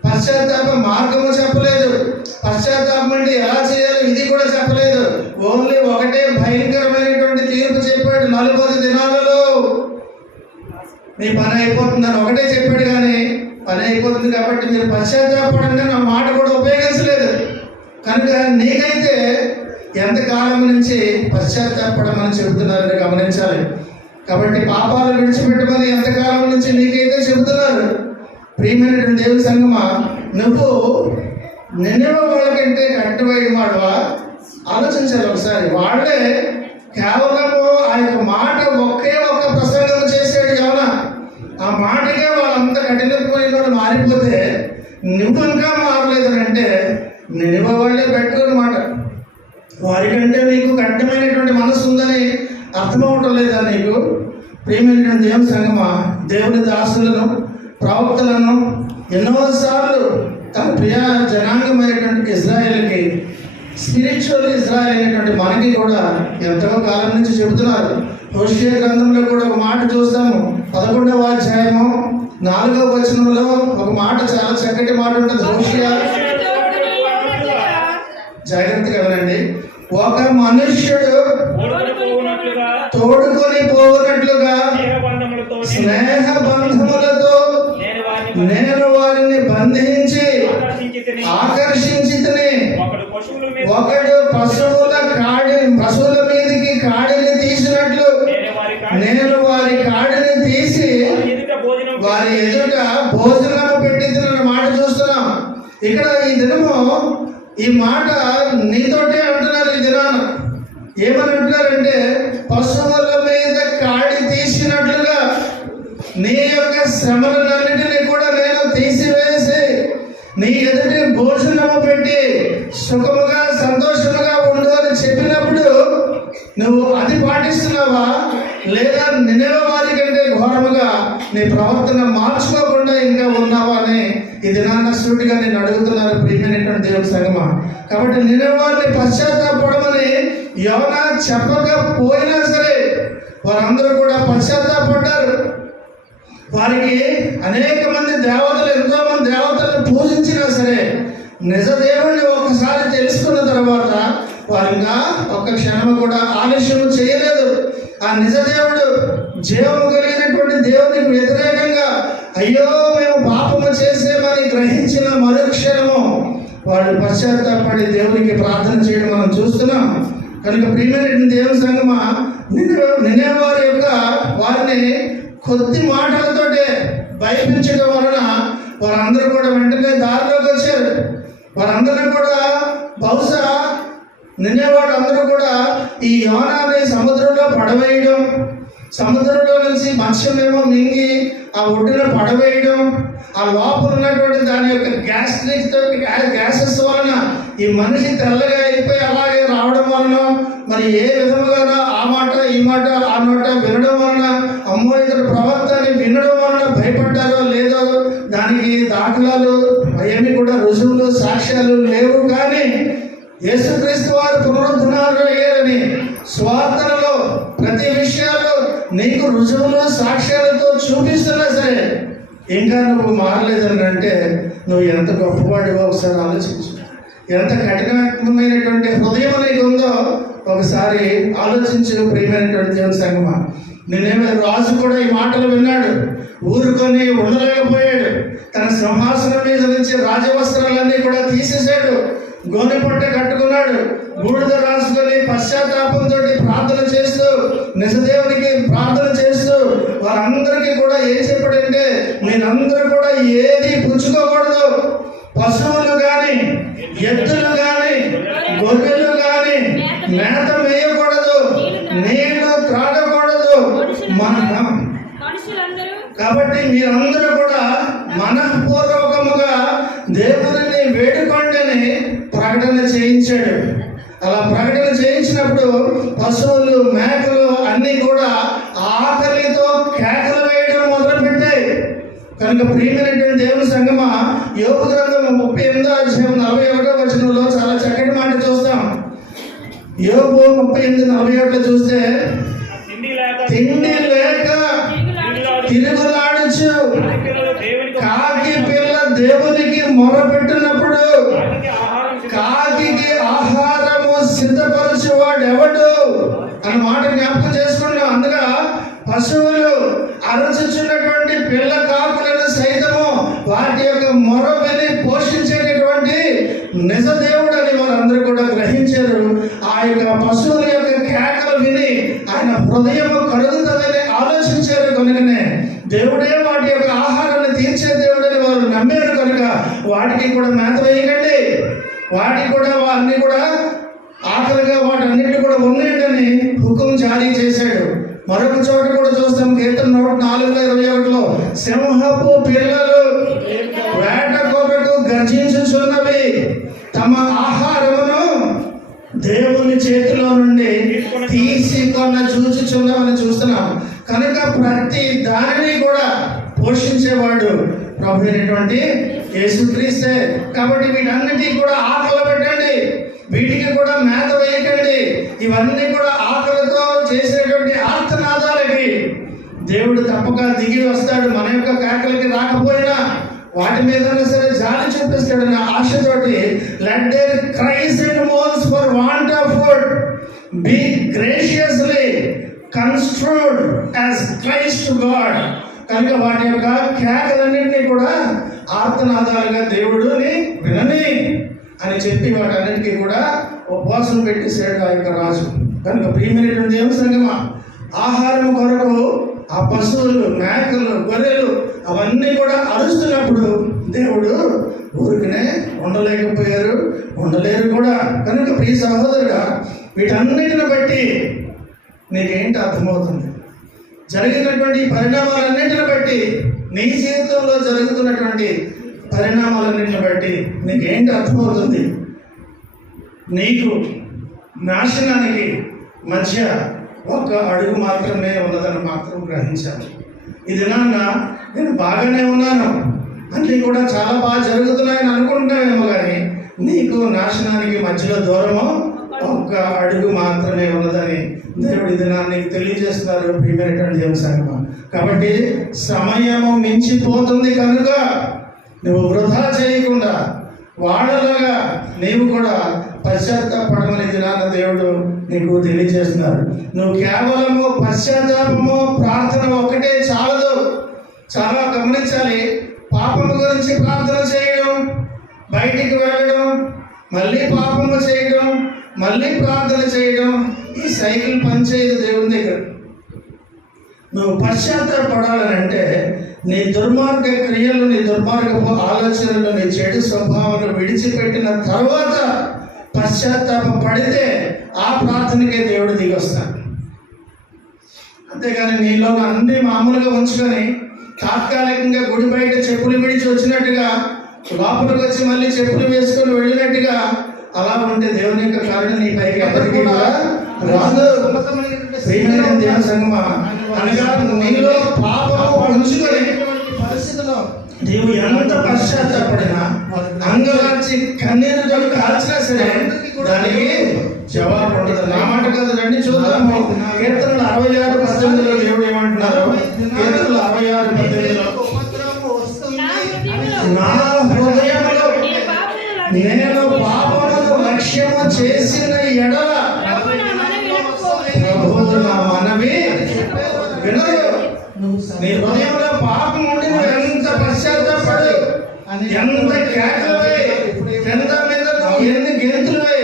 పశ్చాత్తాప మార్గము చెప్పలేదు, పశ్చాత్తాపం అంటే ఎలా చేయాలో ఇది కూడా చెప్పలేదు. ఓన్లీ ఒకటే భయంకరమైనటువంటి తీర్పు చెప్పాడు. 40 దినాలలో మీ పని అయిపోతుందని ఒకటే చెప్పాడు. కానీ పని అయిపోతుంది కాబట్టి మీరు పశ్చాత్తాపడంగా నా మాట కూడా ఉపయోగించలేదు. కనుక నీకైతే ఎంతకాలం నుంచి పశ్చాత్తాపడమని చెబుతున్నారని గమనించాలి. కాబట్టి పాపాలు విడిచిపెట్టమని ఎంతకాలం నుంచి నీకైతే చెబుతున్నారు. ప్రియమైనటువంటి దేవుని సంగమా, నువ్వు నినివే వాళ్ళకంటే కట్టుబడి వాడువా? ఆలోచించాలి ఒకసారి. వాళ్ళే కేవలము ఆ యొక్క మాట ఒకే ఒక్క ప్రసంగం చేశాడు యోనా. ఆ మాటకే వాళ్ళంతా కఠినపోయిన వాళ్ళు మారిపోతే నువ్వు ఇంకా మారలేదు అంటే నినివే వాళ్ళే బెటర్ అనమాట. వారికంటే నీకు కఠినమైనటువంటి మనసు ఉందని అర్థమవటం లేదా నీకు? ప్రియమైనటువంటి దేవుని సంగమా, దేవుని దాసులను ప్రవక్తలను ఎన్నోసార్లు తన ప్రియ జనాంగమైనటువంటి ఇజ్రాయేల్కి, స్పిరిచువల్ ఇజ్రాయేల్ అయినటువంటి మనకి కూడా ఎంతో కాలం నుంచి చెబుతున్నారు. హోషేయ గ్రంథంలో కూడా ఒక మాట చూస్తాము. 11వ అధ్యాయము 4వ వచనంలో ఒక మాట, చాలా చక్కటి మాట ఉంటుంది. హోషేయ జాగ్రత్తగా వినండి. ఒక మనుష్యుడు తోడుకొని పోవునట్లుగా స్నేహ బంధములతో నేను వారిని బంధించి ఆకర్షించితిని. ఒకడు పశువుల మీదకి కాడిని తీసినట్లు నేను వారి కాడిని తీసి వారి ఎదుట భోజనము పెట్టిన మాట చూస్తున్నాం. ఇక్కడ ఈ దినము ఈ మాట నీతోటే అంటున్నారు. ఈ దినాన ఏమని అంటున్నారంటే, పశువుల మీద కాడి తీసినట్లుగా నీ యొక్క శ్రమలన్నిటినీ కూడా నేను తీసివేసి నీ ఎదుటి భోజనము పెట్టి సుఖముగా సంతోషముగా ఉండు అని చెప్పినప్పుడు నువ్వు అది పాటిస్తున్నావా? లేదా నినివే వారి కంటే ఘోరముగా నీ ప్రవర్తన మార్చుకోకుండా ఇంకా ఉన్నావా అని ఈ దినాన్న సూటిగా నేను అడుగుతున్నారు. ప్రియమైనటువంటి దేవుని సంగమా, కాబట్టి నినివే వారిని పశ్చాత్తాపడమని యోనా చెప్పకపోయినా సరే వారందరూ కూడా పశ్చాత్తాపడ్డారు. వారికి అనేక మంది దేవతలు, ఎంతో మంది దేవతలను పూజించినా సరే నిజ దేవుణ్ణి ఒక్కసారి తెలుసుకున్న తర్వాత వారు ఇంకా ఒక్క క్షణము కూడా ఆలస్యం చేయలేదు. ఆ నిజ దేవుడు జీవము కలిగినటువంటి దేవునికి వ్యతిరేకంగా అయ్యో మేము పాపము చేసేమని గ్రహించిన మరుక్షణము వాళ్ళు పశ్చాత్తాపడి దేవునికి ప్రార్థన చేయడం మనం చూస్తున్నాం. కనుక ప్రియమైన దేవుని సంగమా, నినేవారి యొక్క వారిని కొద్ది మాటలతోటే భయపించడం వలన వారందరూ కూడా వెంటనే దారిలోకి వచ్చారు. వారందరూ కూడా బహుశా నినేవాడు అందరూ కూడా ఈ యోనాని సముద్రంలో పడవేయడం, సముద్రంలో నుంచి మత్స్యమేమో మింగి ఆ ఒడ్డున పడవేయడం, ఆ లోపల ఉన్నటువంటి దాని యొక్క గ్యాసెస్ వలన ఈ మనిషి తెల్లగా అయిపోయి అలాగే రావడం వలన మరి ఏ విధముగా ఆ మాట ఈ మాట ఆ నోట వినడం వలన అమ్మో ఇతడు ప్రవక్తని వినడం వలన భయపడ్డారో లేదో దానికి దాఖలాలు ఏమి కూడా రుజువులు సాక్ష్యాలు లేవు. కానీ యేసుక్రీస్తు వారు పునరుద్ధరణలు అయ్యారని స్వార్థనలో ప్రతి విషయాలు నీకు రుజువులు సాక్ష్యాలతో చూపిస్తున్నా సరే ఇంకా నువ్వు మారలేదని అంటే నువ్వు ఎంత గొప్పవాడివో ఒకసారి ఆలోచించు. ఎంత కఠినమైనటువంటి హృదయం నీకు ఉందో ఒకసారి ఆలోచించు. ప్రియమైనటువంటి దేవుని సంగమా, నేనేమో రాజు కూడా ఈ మాటలు విన్నాడు, ఊరుకొని ఉండలేకపోయాడు. తన సింహాసనం మీద నుంచి రాజవస్త్రాలన్నీ కూడా తీసేశాడు, గోనె పట్ట కట్టుకున్నాడు, బూడిద రాసుకొని పశ్చాత్తాపంతో ప్రార్థన చేస్తూ నిజదేవునికి ప్రార్థన చేస్తూ వారందరికీ కూడా ఏం చెప్పాడంటే, మీరందరూ కూడా ఏది పుచ్చుకోకూడదు, పశువులు కానీ ఎద్దులు కానీ గొర్రెలు కానీ మేత వేయకూడదు, నీళ్లు త్రాగకూడదు. కాబట్టి మీరందరూ కూడా మనఃపూర్వకముగా దేవుడిని వేడుకోండి ప్రకటన చేయించాడు. అలా ప్రకటన చేయించినప్పుడు పశువులు మేకలు అన్నీ కూడా ఆకలితో కేకలు వేయడం మొదలుపెట్టాయి. కనుక ప్రియమైనటువంటి దేవుని సంగమా, యోబు గ్రంథం 38:41 చాలా చక్కటి మాట చూస్తాం. యోబు 38:41 చూస్తే, తిండి లేక తిరుగులాడుచు కాకి పిల్ల దేవునికి మొరపెట్టినప్పుడు కాకి ఆహారము సిద్ధపరచువాడు ఎవడు అన్న మాట జ్ఞాపకం చేసుకున్నాం. అందుగా పశువులు అరచుచున్నటువంటి పిల్ల కాకులను సైతము వాటి యొక్క మొర విని పోషించేటటువంటి నిజ దేవుడు అని వారందరూ కూడా గ్రహించారు. ఆ యొక్క పశువుల యొక్క కేకలు విని ఆయన హృదయము కలుగుతుందని ఆలోచించారు. కనుకనే దేవుడే వాటి యొక్క ఆహారాన్ని తీర్చే దేవుడని వారు నమ్మారు. కనుక వాటికి కూడా మేత వేయకండి, వాటికి కూడా అన్ని కూడా ఆకలిగా వాటన్నిటి కూడా ఉన్నాయండి హుకుం జారీ చేశాడు. మరొక చోట కూడా చూస్తాం, కీర్తన 104:21 సింహపు పిల్లలు వేట కొరకు గర్జించుచున్నవి, తమ ఆహారమును దేవుని చేతిలో నుండి తీసుకొన్న చూచుచున్నామని చూస్తున్నాం. కనుక ప్రతి దానిని కూడా పోషించేవాడు ప్రభు అయినటువంటి యేసుక్రీస్తే. కాబట్టి వీటన్నిటికీ కూడా ఆకలి పెట్టండి, వీటికి కూడా మేత వేయకండి. ఇవన్నీ కూడా ఆకలితో చేసినటువంటి ఆర్తనాదాలకి దేవుడు తప్పక దిగి వస్తాడు. మన యొక్క కేకలకి రాకపోయినా వాటి మీద సరే జాలి చూపిస్తాడన్న ఆశతోటి let their cries and moans for want of food be graciously construed as Christ God. కనుక వాటి యొక్క కేకలన్నింటినీ కూడా ఆర్తనాదాలుగా దేవుడుని వినని అని చెప్పి వాటన్నిటికీ కూడా ఉపవాసం పెట్టేశాడు ఆ యొక్క రాజు. కనుక ప్రియమైనటువంటి దేవుని సంగమా, ఆహారం కొరకు ఆ పశువులు మేకలు గొర్రెలు అవన్నీ కూడా అరుస్తున్నప్పుడు దేవుడు ఊరికనే ఉండలేకపోయారు, ఉండలేరు కూడా. కనుక ప్రియ సహోదరుగా, వీటన్నిటిని బట్టి నీకేంటి అర్థమవుతుంది? జరిగినటువంటి పరిణామాలన్నింటిని బట్టి, నీ జీవితంలో జరుగుతున్నటువంటి పరిణామాలన్నింటిని బట్టి నీకేంటి అర్థమవుతుంది? నీకు నాశనానికి మధ్య ఒక అడుగు మాత్రమే ఉన్నదని మాత్రం గ్రహించాను. ఇది నేను బాగానే ఉన్నాను, అన్నీ కూడా చాలా బాగా జరుగుతున్నాయని అనుకుంటున్నావేమో, కానీ నీకు నాశనానికి మధ్యలో దూరము ఒక్క అడుగు మాత్రమే ఉన్నదని దేవుడు ఇది నీకు తెలియజేస్తున్నారు ప్రియమైనటువంటి దేవుని సంగమా. కాబట్టి సమయము మించిపోతుంది కనుక నువ్వు వృధా చేయకుండా వాళ్ళలాగా నీవు కూడా పశ్చాత్తాపడమని దినాన దేవుడు నీకు తెలియజేస్తున్నారు. నువ్వు కేవలము పశ్చాత్తాపము ప్రార్థన ఒకటే చాలదు. చాలా గమనించాలి. పాపము గురించి ప్రార్థన చేయడం, బయటికి వెళ్ళడం, మళ్ళీ పాపము చేయడం, మళ్ళీ ప్రార్థన చేయడం, ఈ సైకిల్ పనిచేయదు దేవుని దగ్గర. నువ్వు పశ్చాత్తాపడాలనంటే నీ దుర్మార్గ క్రియలు, నీ దుర్మార్గపు ఆలోచనలు, నీ చెడు స్వభావాలు విడిచిపెట్టిన తర్వాత పశ్చాత్తాప పడితే ఆ ప్రార్థనకే దేవుడు దిగి వస్తాడు. అంతేగాని నీలో అన్ని మామూలుగా ఉంచుకొని తాత్కాలికంగా గుడి బయట చెప్పులు విడిచి వచ్చినట్టుగా లోపలికి వచ్చి మళ్ళీ చెప్పులు వేసుకొని వెళ్ళినట్టుగా అలా ఉంటే దేవుని యొక్క కారణం నీ పైకి ఎవరికి కూడా రాదు. దేవుని సంగమా, అనగా నీలో పాపము ఉంచుకొని పరిస్థితిలో నీవు ఎంత పశ్చాత్తాపడినా, అంగలార్చి కన్నీరుతో కాల్చినా సరే దానికి జవాబు ఉండదు. నా మాట కాదు, రండి చూద్దాము. కీర్తనలు 66:18 దేవుడు ఏమంటున్నారు? కీర్తనలు 66:18 నా హృదయంలో నేను పాపమును లక్ష్యము చేసిన ఎడల ప్రభువు నా మనవి వినరు. నీ హృదయంలో పాపం ఉండి నువ్వు ఎంత పశ్చాత్తాపడు, ఎంత కేకలవే, ఎంత మీద నువ్వు ఎన్ని గెంతులవే,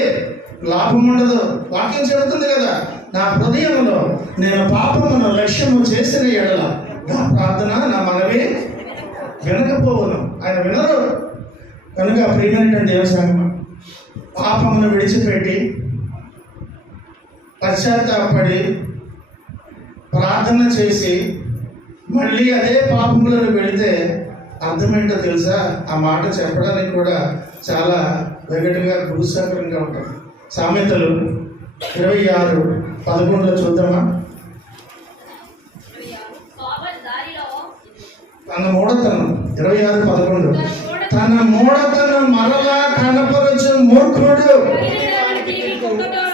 లాభం ఉండదు. వాక్యం చెబుతుంది కదా, నా హృదయంలో నేను పాపమును లక్ష్యము చేసిన ఎడల నా ప్రార్థన నా మనవి వినకపోవును. ఆయన వినరు. కనుక ప్రియమైనటువంటి దేవసంగమా, పాపమును విడిచిపెట్టి పశ్చాత్తాపడి ప్రార్థన చేసి మళ్ళీ అదే పాపములను వెళితే అర్థమేంటో తెలుసా? ఆ మాట చెప్పడానికి కూడా చాలా వెగటుగా గురుసంకరంగా ఉంటుంది. సామెతలు 26:11 చూద్దామా? తన మూఢతనం 26:11 తన మూఢతనం మరలా కనపరచు మూర్ఖుడు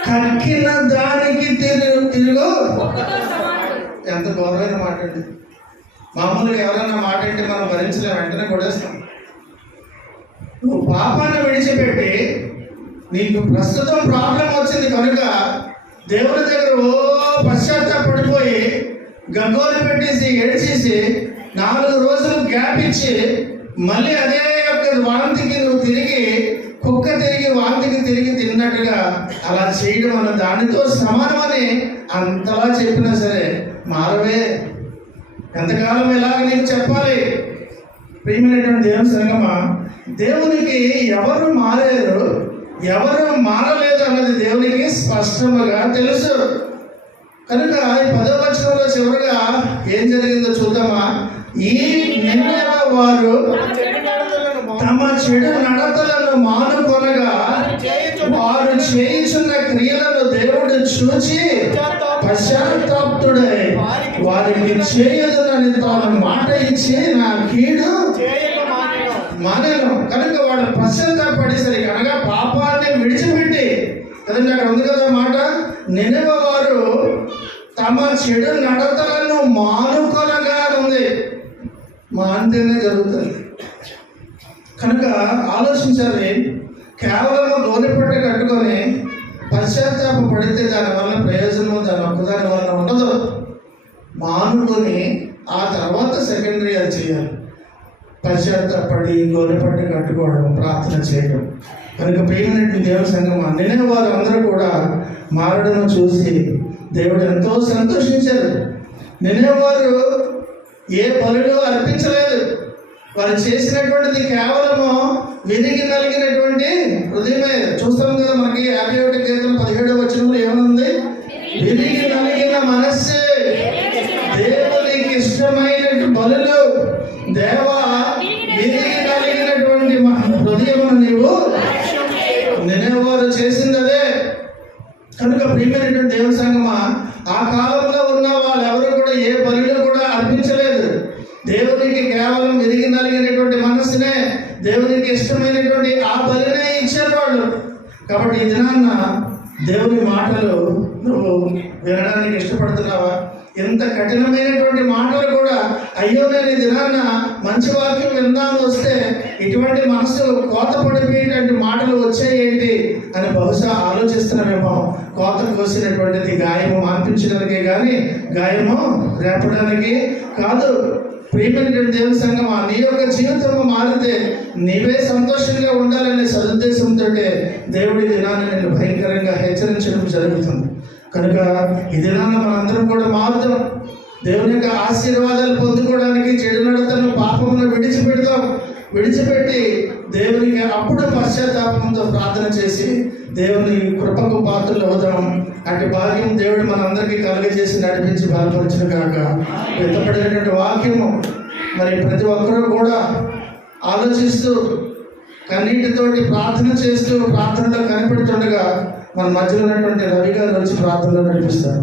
కక్కిన దానికి తిరుగు. ఎంత గౌరవమైన మాట అండి. మామూలుగా ఎవరైనా మాట అంటే మనం భరించలేం, వెంటనే కొడేస్తాం. నువ్వు పాపాన్ని విడిచిపెట్టి నీకు ప్రస్తుతం ప్రాబ్లం వచ్చింది కనుక దేవుని దగ్గర పశ్చాత్తాపడిపోయి గగ్గోలు పెట్టేసి ఏడ్చేసి 4 రోజులు గ్యాప్ ఇచ్చి మళ్ళీ అదే యొక్క వాంతికి నువ్వు తిరిగి కుక్క తిరిగి వాంతికి తిరిగి తిన్నట్టుగా అలా చేయడం అన్న దానితో సమానమని అంతలా చెప్పినా సరే మారవే. ఎంతకాలం ఇలాగ నీకు చెప్పాలి? ప్రియమైనటువంటి దేవుని సంగమా, దేవునికి ఎవరు మారారు, ఎవరు మారలేదు అన్నది దేవునికి స్పష్టంగా తెలుసు. కనుక ఈ 10వ వచనంలో చివరిగా ఏం జరిగిందో చూద్దామా? ఈ నిన్నెవ వారు తమ చెడు నడతలను మానుకొనగా వారు చేయుచున్న క్రియలను దేవుడు చూచి పశ్చాత్తాప్తుడై వారికి చేయదునని తాను మాట ఇచ్చి నా కీడు మానేను. కనుక వాడు పశ్చాత్తాపడేసరికి, అనగా పాపాన్ని విడిచిపెట్టి, కదండి అక్కడ ఉంది కదా మాట, నినెవ వారు తమ చెడు నడతలను మానుకొనగా ఉంది. మానితేనే జరుగుతుంది. కనుక ఆలోచించాలి. కేవలం గోనెపట్ట కట్టుకొని పశ్చాత్తాప పడితే దానివల్ల ప్రయోజనం దాని ఒక్కదాని వల్ల ఉండదు. మానుకొని ఆ తర్వాత సెకండరీ అది చేయాలి. పశ్చాత్తాపడి గోనెపట్ట కట్టుకోవడం, ప్రార్థన చేయడం. కనుక ప్రియమైనటువంటి దేవుని సంగమా, నిన్న వారు అందరూ కూడా మారడం చూసి దేవుడు ఎంతో సంతోషించారు. నిన్న వారు ఏ బలులు అర్పించలేదు. వారు చేసినటువంటిది కేవలము విరిగి నలిగినటువంటి హృదయమే. చూస్తాం కదా, మనకి 51 కీర్తన 17వ వచనంలో ఏమనుంది? విరిగి నలిగిన మనస్సే దేవునికి ఇష్టమైన బలులు. దేవా, విరిగి నలిగినటువంటి హృదయమును నీవు నినేవారు చేసింది అదే. కనుక ప్రియమైనటువంటి దేవుని సంగమా, ఆ కాలంలో ఉన్న వాళ్ళు ఎవరు కూడా ఏ బలులు కూడా అర్పించలేదు. దేవునికి కేవలం విరిగి నలిగినటువంటి మనస్సునే, దేవునికి ఇష్టమైనటువంటి ఆ బలినే ఇచ్చారు వాళ్ళు. కాబట్టి ఈ దినాన్న దేవుని మాటలు నువ్వు వినడానికి ఇష్టపడుతున్నావా? ఇంత కఠినమైనటువంటి మాటలు కూడా, అయ్యో నేను ఈ దినాన్న మంచి వాక్యం విందాము వస్తే ఇటువంటి మనసు కోత పడిపోయేటువంటి మాటలు వచ్చాయేంటి అని బహుశా ఆలోచిస్తున్నామేమో. కోత కోసినటువంటిది గాయము మాన్పించడానికే కానీ గాయము రేపడానికి కాదు. ప్రియమైనటువంటి దేవుని సంగమా, నీ యొక్క జీవితము మారితే నీవే సంతోషంగా ఉండాలనే సదుద్దేశంతో దేవుడి దినాన్ని నేను భయంకరంగా హెచ్చరించడం జరుగుతుంది. కనుక ఈ దినాన్ని మనందరం కూడా మారుదాం. దేవుని యొక్క ఆశీర్వాదాలు పొందుకోవడానికి చెడు నడతను, పాపమును విడిచిపెట్టి దేవునికి అప్పుడు పశ్చాత్తాపంతో ప్రార్థన చేసి దేవుని కృపకు పాత్రలు అవుదాం. అటు భాగ్యం దేవుడు మనందరికీ కలుగజేసి నడిపించి బలపరచును కాక. వెతపడినటువంటి వాక్యము మరి ప్రతి ఒక్కరూ కూడా ఆలోచిస్తూ కన్నీటితోటి ప్రార్థన చేస్తూ ప్రార్థనలో కనిపెడుతుండగా మన మధ్యలో ఉన్నటువంటి రవి గారు వచ్చి ప్రార్థనలో నడిపిస్తారు.